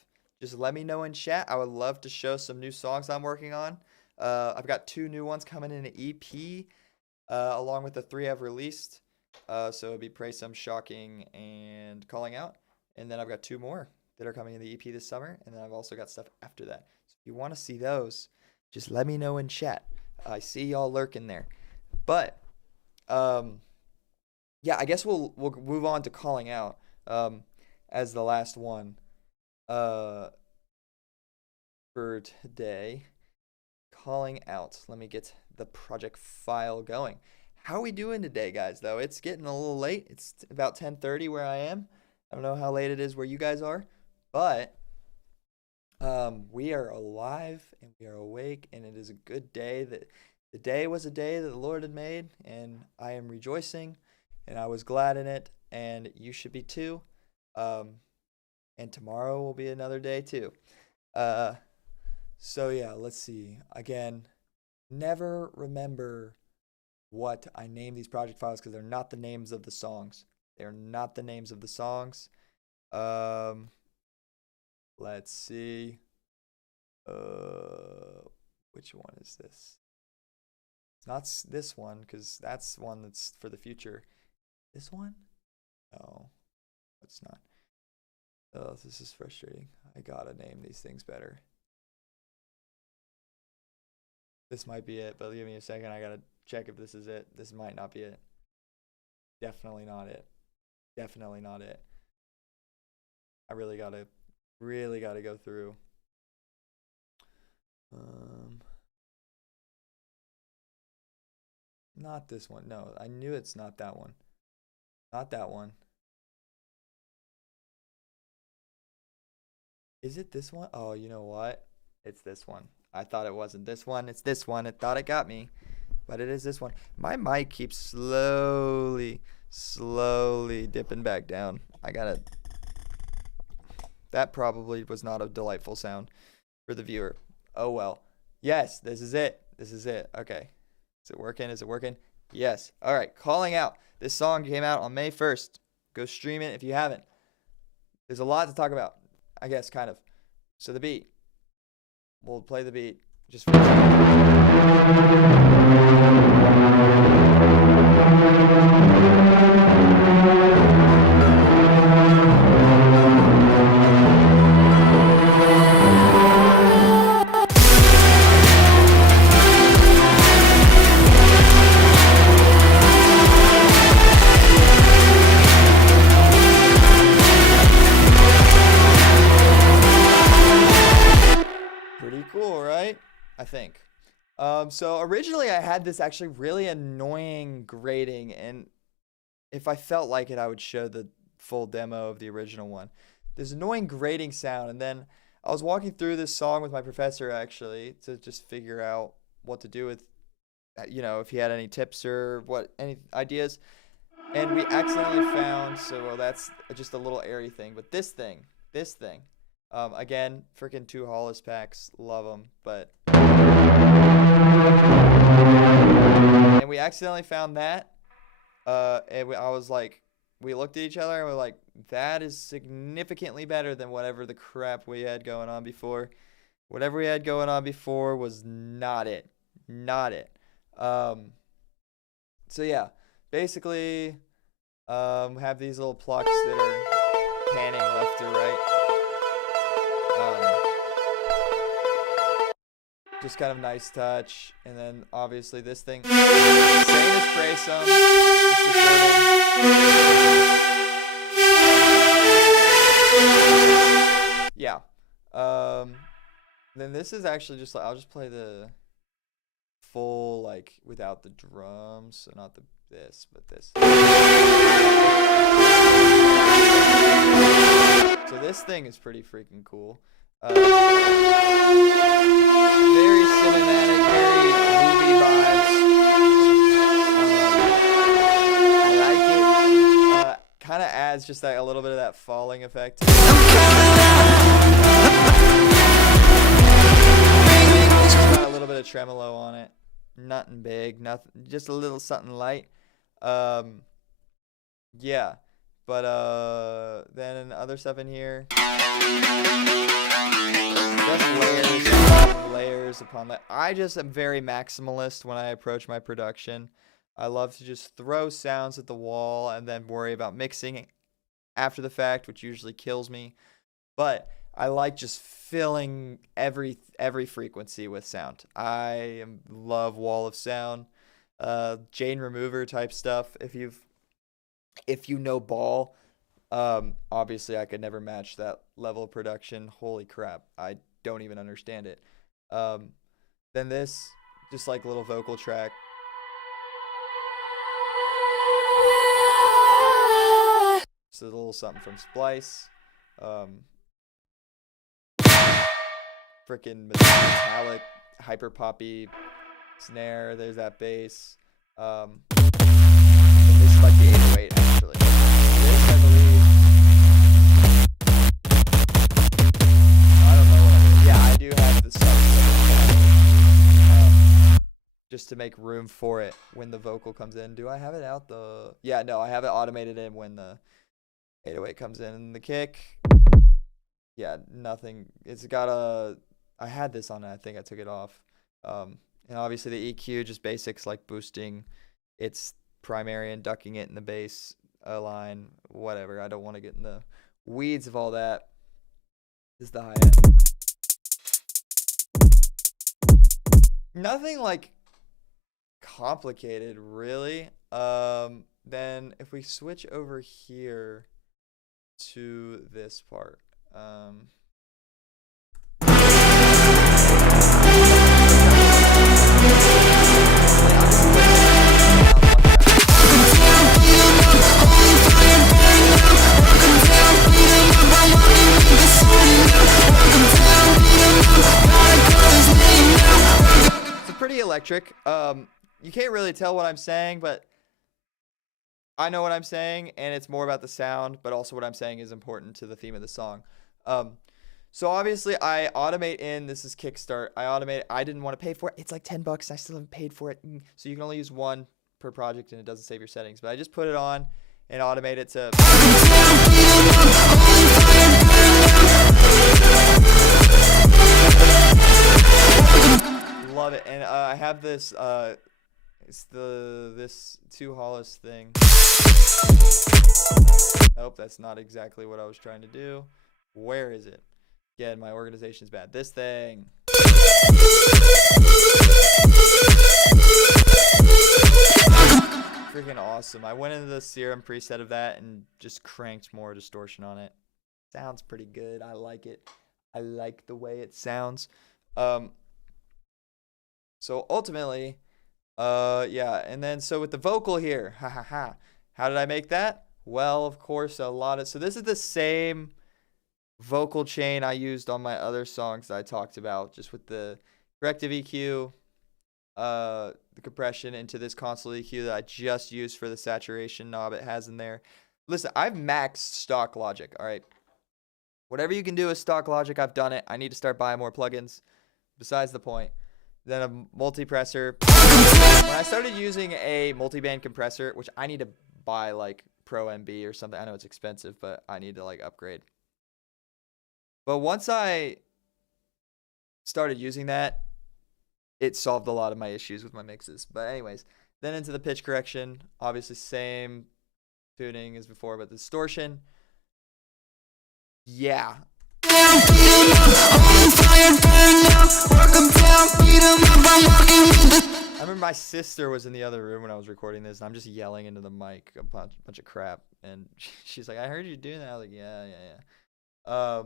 just let me know in chat. I would love to show some new songs I'm working on. I've got 2 new ones coming in an EP, along with the 3 I've released. So it'd be Pray Some, Shocking, and Calling Out. And then I've got 2 more that are coming in the EP this summer, and then I've also got stuff after that. So if you want to see those, just let me know in chat. I see y'all lurking there. But yeah, I guess we'll move on to Calling Out as the last one for today. Calling Out. Let me get the project file going. How are we doing today, guys, though? It's getting a little late. It's about 10:30 where I am. I don't know how late it is where you guys are, but we are alive and we are awake, and it is a good day. That the day was a day that the Lord had made, and I am rejoicing, and I was glad in it, and you should be too. And tomorrow will be another day too. So yeah, let's see. Again, never remember what I name these project files because they're not the names of the songs. They're not the names of the songs. Let's see. Which one is this? It's not this one because that's one that's for the future. This one? No, it's not. Oh, this is frustrating. I gotta name these things better. This might be it, but give me a second. I gotta check if this is it. This might not be it. Definitely not it. Definitely not it. I really gotta go through. Not this one. No, I knew it's not that one. Not that one. Is it this one? Oh, you know what? It's this one. I thought it wasn't this one. It's this one. It thought it got me, but it is this one. My mic keeps slowly dipping back down. That probably was not a delightful sound for the viewer. Oh well. Yes, this is it. This is it. Okay. Is it working? Is it working? Yes. All right. Calling Out. This song came out on May 1st. Go stream it if you haven't. There's a lot to talk about, I guess, kind of. So the beat. We'll play the beat just for a I think. So originally I had this actually really annoying grating, and if I felt like it, I would show the full demo of the original one. This annoying grating sound, and then I was walking through this song with my professor actually to just figure out what to do with, if he had any tips or any ideas. And we accidentally found, well, that's just a little airy thing, but this thing, again, freaking 2 Hollis packs, love them, but, and we accidentally found that, and I was like, we looked at each other and we're like, that is significantly better than whatever the crap we had going on before. Whatever we had going on before was not it. So yeah, basically, have these little plucks that are panning left to right. Just kind of nice touch, and then obviously this thing, same as Pray Some, just distorted. Yeah. Then this is actually just like, I'll just play the full, like, without the drums, so not this, but this. So this thing is pretty freaking cool. Very cinematic, very movie vibes. I like it. Kind of adds just like a little bit of that falling effect. Got a little bit of tremolo on it. Nothing big, nothing, just a little something light. Yeah, but then other stuff in here. Just layers upon that. I just am very maximalist when I approach my production. I love to just throw sounds at the wall and then worry about mixing after the fact, which usually kills me. But I like just filling every frequency with sound. I love wall of sound, Jane Remover type stuff. If you know Ball, obviously I could never match that level of production. Holy crap, I don't even understand it. Then this, just like little vocal track. So a little something from Splice. Freaking metallic, hyper poppy snare. There's that bass. And this is like the 808 actually. This, I believe. I don't know what it is. Yeah, I do have the sub. Just to make room for it when the vocal comes in. Do I have it out the? Yeah, no, I have it automated in when the 808 comes in. The kick. Yeah, nothing. It's got a. I had this on it. I think I took it off. And obviously the EQ, just basics like boosting its primary and ducking it in the bass line, whatever. I don't want to get in the weeds of all that. This is the hi-hat. Nothing like complicated, really. Then if we switch over here to this part. Pretty electric. You can't really tell what I'm saying, but I know what I'm saying, and it's more about the sound, but also what I'm saying is important to the theme of the song. So obviously I automate in, this is Kickstart. I didn't want to pay for it. It's like $10. I still haven't paid for it. So you can only use one per project and it doesn't save your settings, but I just put it on and automate it to love it. And I have this it's this 2 Hollis thing. Nope, that's not exactly what I was trying to do. Where is it? Again, my organization's bad. This thing. Freaking awesome. I went into the Serum preset of that and just cranked more distortion on it. Sounds pretty good. I like it. I like the way it sounds. So ultimately, yeah, and then so with the vocal here, how did I make that? Well, of course, so this is the same vocal chain I used on my other songs that I talked about, just with the corrective EQ, the compression into this console EQ that I just used for the saturation knob it has in there. Listen, I've maxed stock Logic, all right? Whatever you can do with stock Logic, I've done it. I need to start buying more plugins. Besides the point. Then a multipressor. When I started using a multiband compressor, which I need to buy like Pro MB or something. I know it's expensive, but I need to like upgrade. But once I started using that, it solved a lot of my issues with my mixes. But anyways, then into the pitch correction. Obviously same tuning as before, but the distortion. Yeah. I remember my sister was in the other room when I was recording this, and I'm just yelling into the mic a bunch of crap. And she's like, I heard you doing that. I was like, yeah.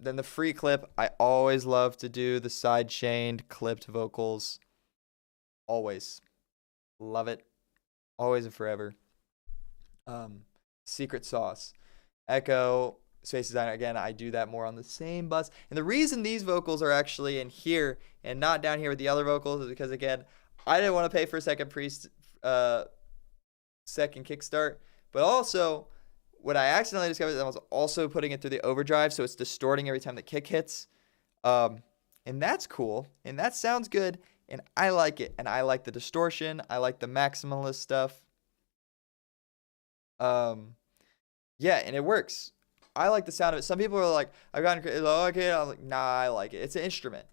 Then the free clip, I always love to do the side chained clipped vocals. Always. Love it. Always and forever. Secret sauce. Echo, Space Designer. Again, I do that more on the same bus. And the reason these vocals are actually in here and not down here with the other vocals is because, again, I didn't want to pay for a second kickstart. But also, what I accidentally discovered is I was also putting it through the overdrive, so it's distorting every time the kick hits. And that's cool, and that sounds good, and I like it. And I like the distortion. I like the maximalist stuff. Yeah, and it works. I like the sound of it. Some people are like, I've gotten okay. I'm like, nah, I like it. It's an instrument.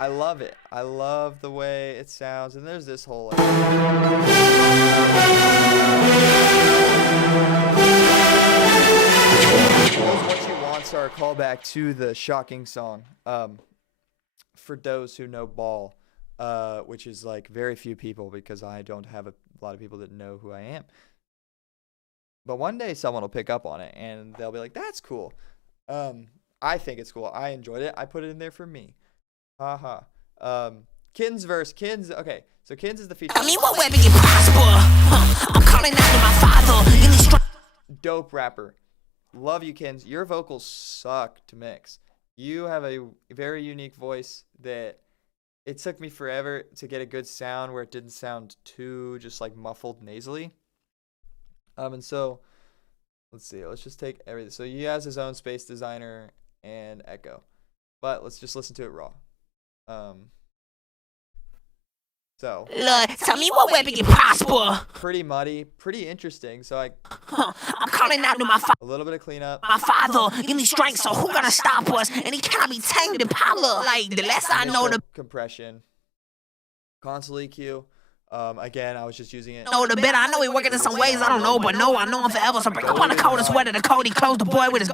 I love it. I love the way it sounds. And there's this whole like, What You Want's are a callback to the Shocking song. For those who know Ball, which is like very few people because I don't have a lot of people that know who I am. But one day someone will pick up on it and they'll be like, that's cool. I think it's cool. I enjoyed it. I put it in there for me. Haha. Kin's verse. Kin's, okay. So Kin's is the feature. I mean, what weapon you prosper? I'm calling out to my father. In these Dope rapper. Love you, Kins. Your vocals suck to mix. You have a very unique voice that it took me forever to get a good sound where it didn't sound too just like muffled nasally. And so let's see. Let's just take everything. So he has his own Space Designer and Echo. But let's just listen to it raw. So Lord, tell me what weapon you prosper. pretty muddy, pretty interesting. So I'm calling out to my a little bit of cleanup. father. Give me strength, so who gonna stop us? And he cannot be tamed in power. Like, the less I know, the compression. Console EQ. Again, I was just using it. better. I know he working in some ways I don't know, but no, I know him forever. So break up on the coldest weather. The Cody closed the boy with his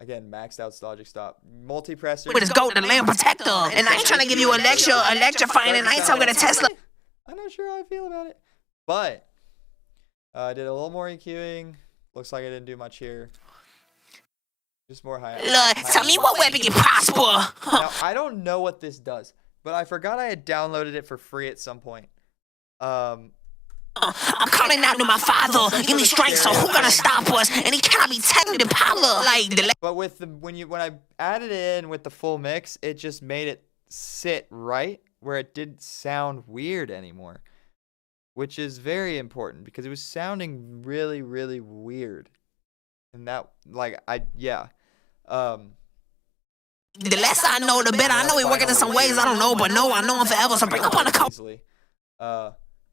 Again, maxed out Logic stop. Multipressor. with his goat and lamb protector. And I ain't trying to give you a lecture, electrifying, and I ain't talking to Tesla. I'm not sure how I feel about it. But I did a little more EQing. Looks like I didn't do much here. Just more high. Lord, tell me what weapon you prosper. Now, I don't know what this does, but I forgot I had downloaded it for free at some point. I'm calling out to my father. Give me strength, so who gonna stop us? And he cannot be tamed in power. Like, the But with the when I added it in with the full mix, it just made it sit right where it didn't sound weird anymore, which is very important because it was sounding really, really weird. And that, like, the less I know, the better. I know he working in some ways I don't know, but no, I know him forever. So break up on the cold. Easily.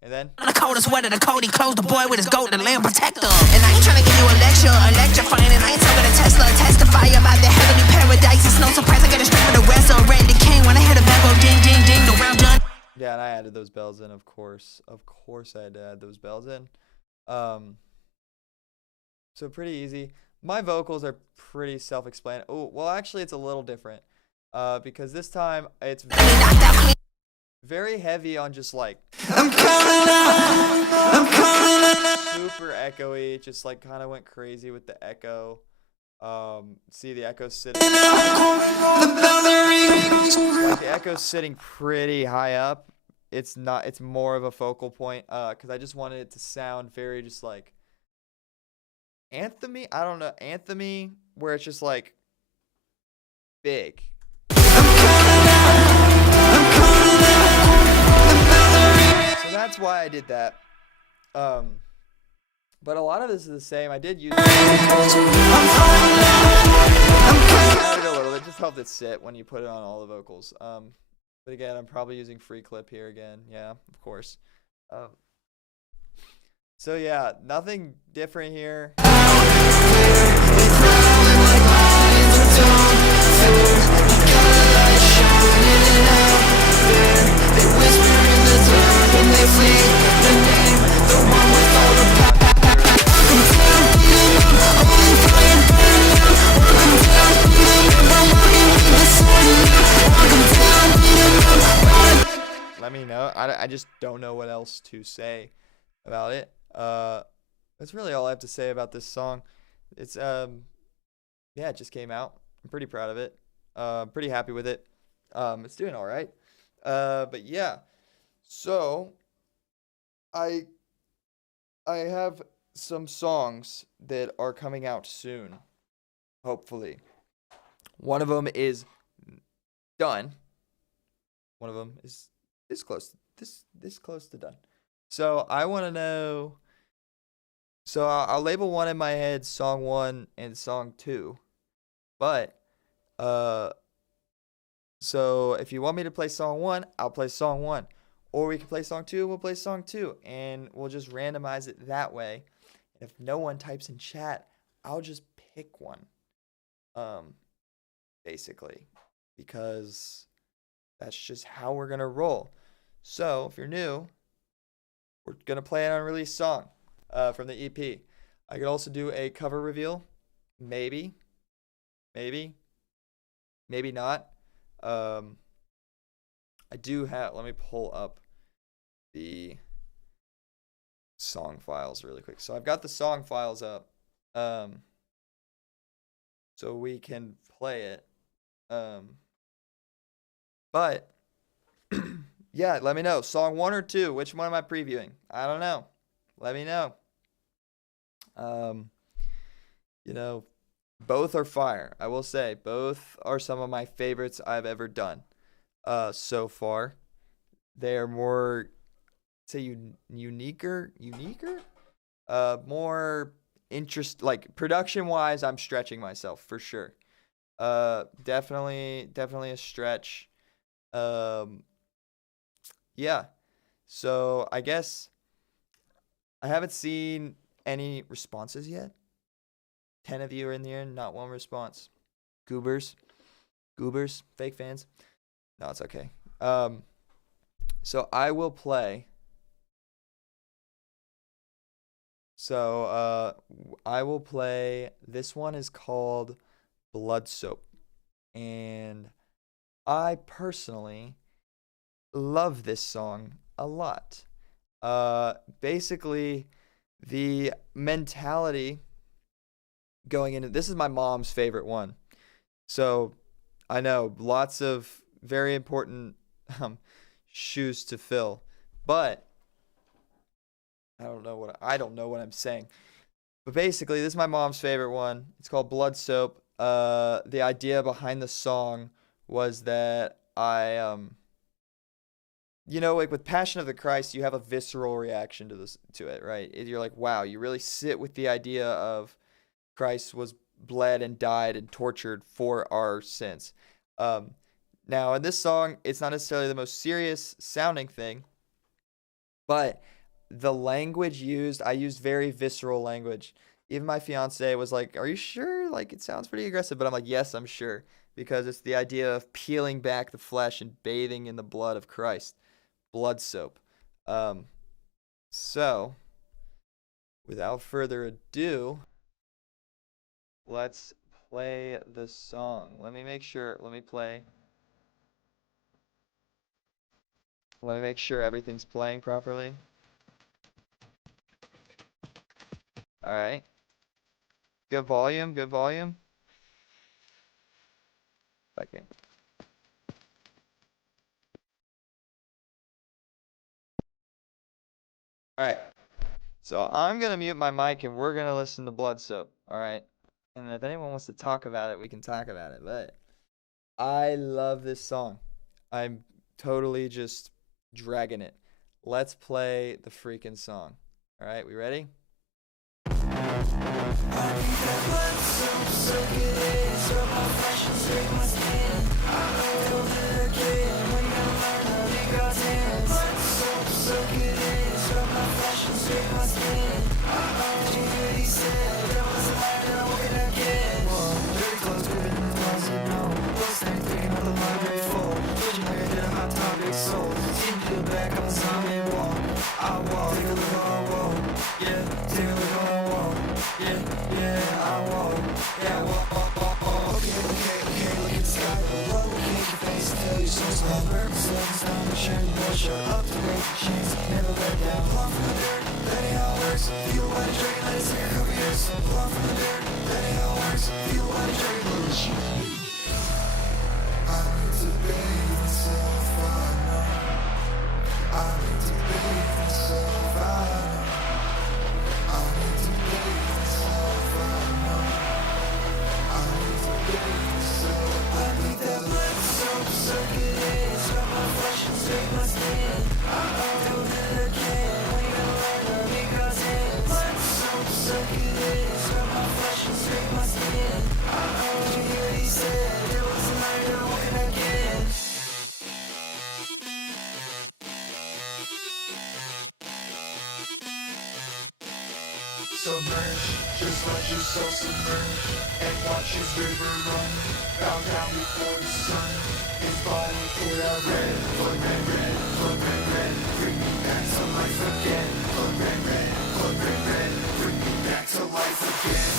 And then The coldest weather, the Cody closed the boy with his goat and lamb protector. And I ain't trying to give you a lecture, electrifying, and I ain't talking to Tesla. Testify about the heavenly paradise. It's no surprise I get a straight for the rest of Randy King. When I hear the bell go ding, ding, ding, the round done. yeah, and I added those bells in, of course. Of course, I had to add those bells in. So pretty easy. My vocals are pretty self-explanatory. Oh, well, actually, it's a little different. Because this time it's very heavy on just like super echoey. Just like kind of went crazy with the echo. See the echo sitting. Like the echo's sitting pretty high up, it's not, it's more of a focal point, because I just wanted it to sound very just like anthemy. I don't know, anthemy, where it's just like big. So that's why I did that. But a lot of this is the same. I did use it a little. It just helped it sit when you put it on all the vocals. But again, I'm probably using free clip here again. Yeah, of course. So yeah, nothing different here. Let me know. I just don't know what else to say about it. That's really all I have to say about this song. It's yeah, it just came out. I'm pretty proud of it. Pretty happy with it. It's doing all right. But yeah. So I have some songs that are coming out soon. Hopefully. One of them is done. One of them is this close to done. So I want to know. So I'll label one in my head song 1 and song 2. But so if you want me to play song 1, I'll play song 1. Or we can play song 2, we'll play song 2, and we'll just randomize it that way. If no one types in chat, I'll just pick one. Basically, because that's just how we're gonna roll. So if you're new, we're gonna play an unreleased song from the EP. I could also do a cover reveal, maybe not. I do have. Let me pull up the song files really quick. So I've got the song files up, so we can play it. But yeah, let me know. Song 1 or 2, which one am I previewing? I don't know. Let me know. You know, both are fire. I will say both are some of my favorites I've ever done so far. They are more, say, uniquer, more interest, like production wise. I'm stretching myself for sure. Definitely a stretch. Yeah. So I guess I haven't seen any responses yet. 10 of you are in the air, not one response. Goobers, fake fans. No, it's okay. So I will play. So I will play. This one is called Blood Soap, and I personally love this song a lot. Basically, the mentality going into this is my mom's favorite one. So I know lots of very important shoes to fill, but I don't know what I'm saying. But basically, this is my mom's favorite one. It's called Blood Soap. The idea behind the song was that like with Passion of the Christ, you have a visceral reaction to it, right? You're like, wow, you really sit with the idea of Christ was bled and died and tortured for our sins. Now, in this song, it's not necessarily the most serious sounding thing, but the language used, I used very visceral language. Even my fiance was like, are you sure? Like, it sounds pretty aggressive, but I'm like, yes, I'm sure, because it's the idea of peeling back the flesh and bathing in the blood of Christ. Blood soap. So, without further ado, let's play the song. Let me make sure everything's playing properly. All right. Good volume. Second. All right. So I'm gonna mute my mic and we're gonna listen to Blood Soap. All right. And if anyone wants to talk about it, we can talk about it. But I love this song. I'm totally just dragging it. Let's play the freaking song. All right, we ready? Submerge, just let yourself submerge and watch his river run. Bow down before the sun. His body for that red, blood red, red, blood red, red. Bring me back to life again. Blood red, red, blood red, red. Bring me back to life again.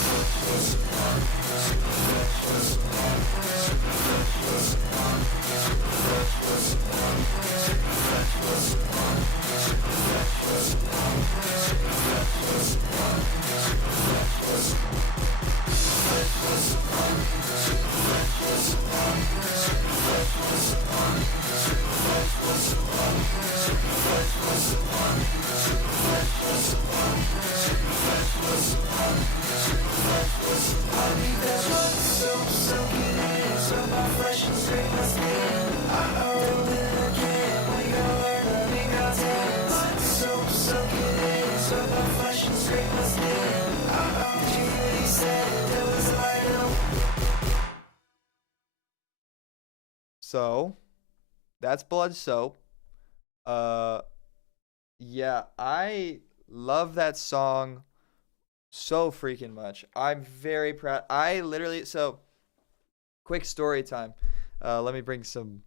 So, that's Blood Soap. Yeah, I love that song so freaking much. I'm very proud. So, quick story time. Let me bring some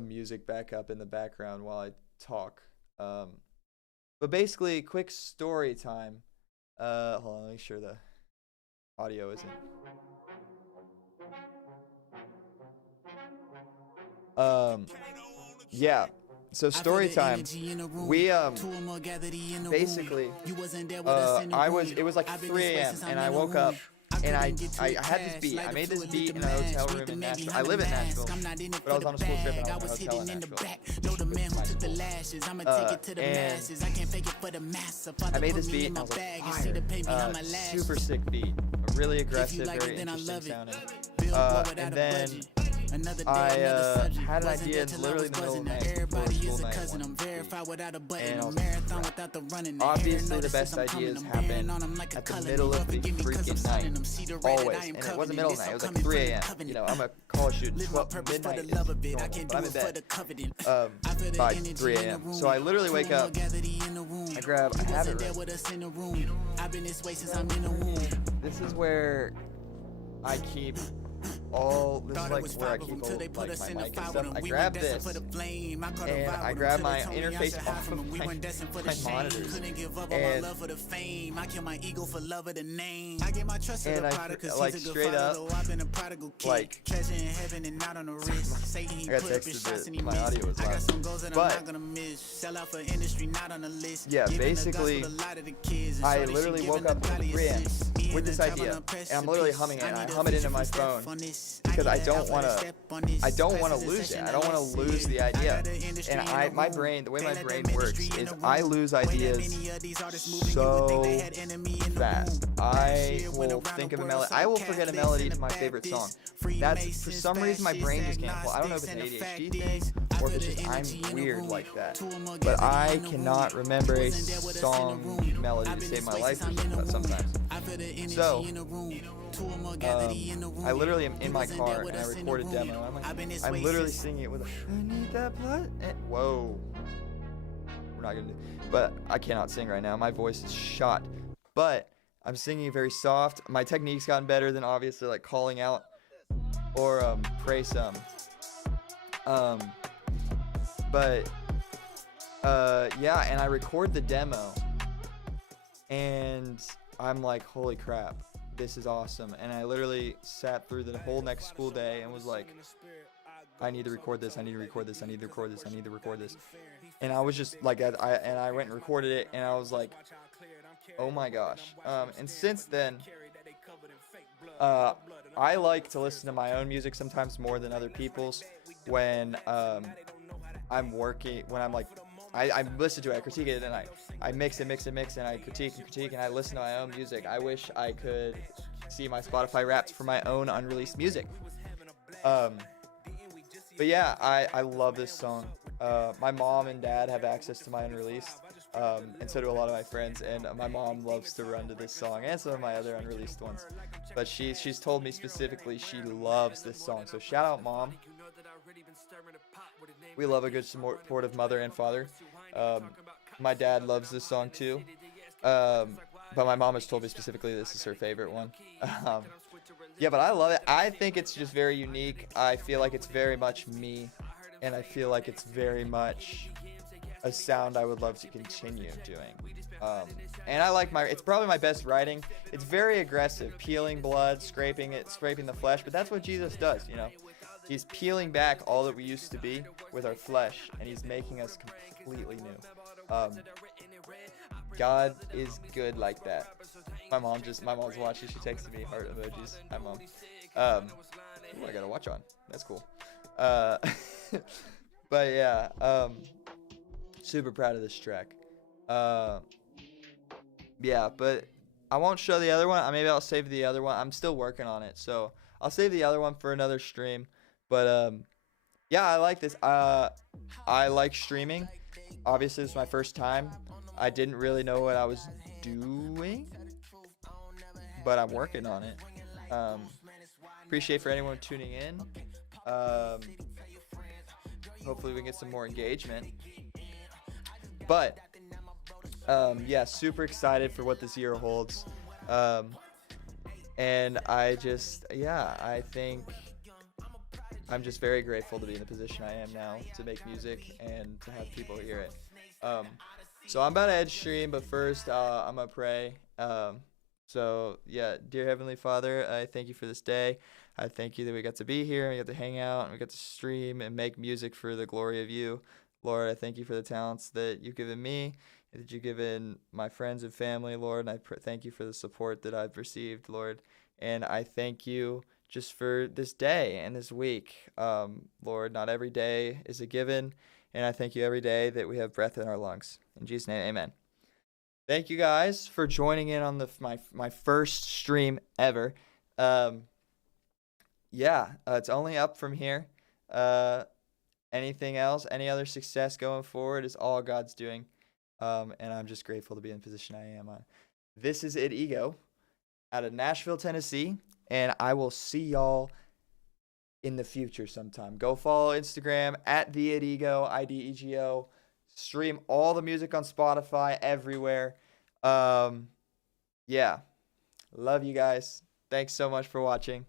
music back up in the background while I talk. But basically, quick story time. Hold on, make sure the audio isn't. Yeah. So story time. We basically it was like 3 a.m. and I woke up and I had this beat. I made this beat in a hotel room in Nashville. I live in Nashville, but I was on a school trip and I was in a hotel in Nashville. And I made this beat and I was like, fire. Super sick beat. Really aggressive, very interesting sounding. And then I had an idea literally in the middle of the night before school night and I was like, obviously the best ideas happen at the middle of the freaking night, always, and it wasn't middle of the night, it was like 3 a.m. You know, I'm a college student, midnight is normal, but I'm in bed by 3 a.m. So I literally wake up, I have it right. This is where I keep this is like where I keep all like my mic and stuff. I grab this and I grab my interface off of my monitors and I like straight up like I got texted that my audio was loud. But yeah, basically I literally woke up at 3 a.m. with this idea, and I'm literally humming it, and I hum it into my phone because I don't want to lose it. I don't want to lose the idea. And my brain, the way my brain works is I lose ideas so fast. I will think of a melody. I will forget a melody to my favorite song. That's, for some reason, my brain just can't pull. I don't know if it's an ADHD thing or if it's just I'm weird like that. But I cannot remember a song melody to save my life sometimes. So, I literally am in my car and I record a demo. I'm literally singing it with I need that blood. Whoa. We're not gonna do. But I cannot sing right now. My voice is shot. But I'm singing very soft. My technique's gotten better than obviously like calling out or pray some. But yeah, and I record the demo and I'm like, holy crap, this is awesome. And I literally sat through the whole next school day and was like, I need to record this, I need to record this, I need to record this, I need to record this. And I was just like, I went and recorded it, and I was like, oh my gosh. And since then, I like to listen to my own music sometimes more than other people's when I'm working, when I'm like, I listen to it, I critique it, and I mix and I critique, and I listen to my own music. I wish I could see my Spotify Wrapped for my own unreleased music. But yeah, I love this song. My mom and dad have access to my unreleased, and so do a lot of my friends, and my mom loves to run to this song and some of my other unreleased ones. But she's told me specifically she loves this song, so shout out, Mom. We love a good supportive mother and father. My dad loves this song too, but my mom has told me specifically this is her favorite one. Yeah, but I love it. I think it's just very unique. I feel like it's very much me, and I feel like it's very much a sound I would love to continue doing. And I like it's probably my best writing. It's very aggressive, peeling blood, scraping the flesh, but that's what Jesus does, you know. He's peeling back all that we used to be with our flesh, and he's making us completely new. God is good like that. My mom's watching. She texted me heart emojis. Hi, Mom. Ooh, I got a watch on. That's cool. But yeah, super proud of this track. Yeah, but I won't show the other one. Maybe I'll save the other one. I'm still working on it, so I'll save the other one for another stream. But yeah, I like this. I like streaming. Obviously, it's my first time. I didn't really know what I was doing, but I'm working on it. Appreciate for anyone tuning in. Hopefully we can get some more engagement. But yeah, super excited for what this year holds. And I think I'm just very grateful to be in the position I am now, to make music and to have people hear it. So I'm about to end stream, but first I'm gonna pray. So yeah, dear Heavenly Father, I thank you for this day. I thank you that we got to be here, and we got to hang out, and we got to stream and make music for the glory of you. Lord, I thank you for the talents that you've given me, that you've given my friends and family, Lord. And I thank you for the support that I've received, Lord. And I thank you just for this day and this week. Lord, not every day is a given, and I thank you every day that we have breath in our lungs. In Jesus' name, amen. Thank you guys for joining in on my first stream ever. Yeah, it's only up from here. Anything else, any other success going forward is all God's doing. And I'm just grateful to be in the position I am on. This is It Ego out of Nashville, Tennessee. And I will see y'all in the future sometime. Go follow Instagram at the It Ego, IDEGO. Stream all the music on Spotify everywhere. Yeah. Love you guys. Thanks so much for watching.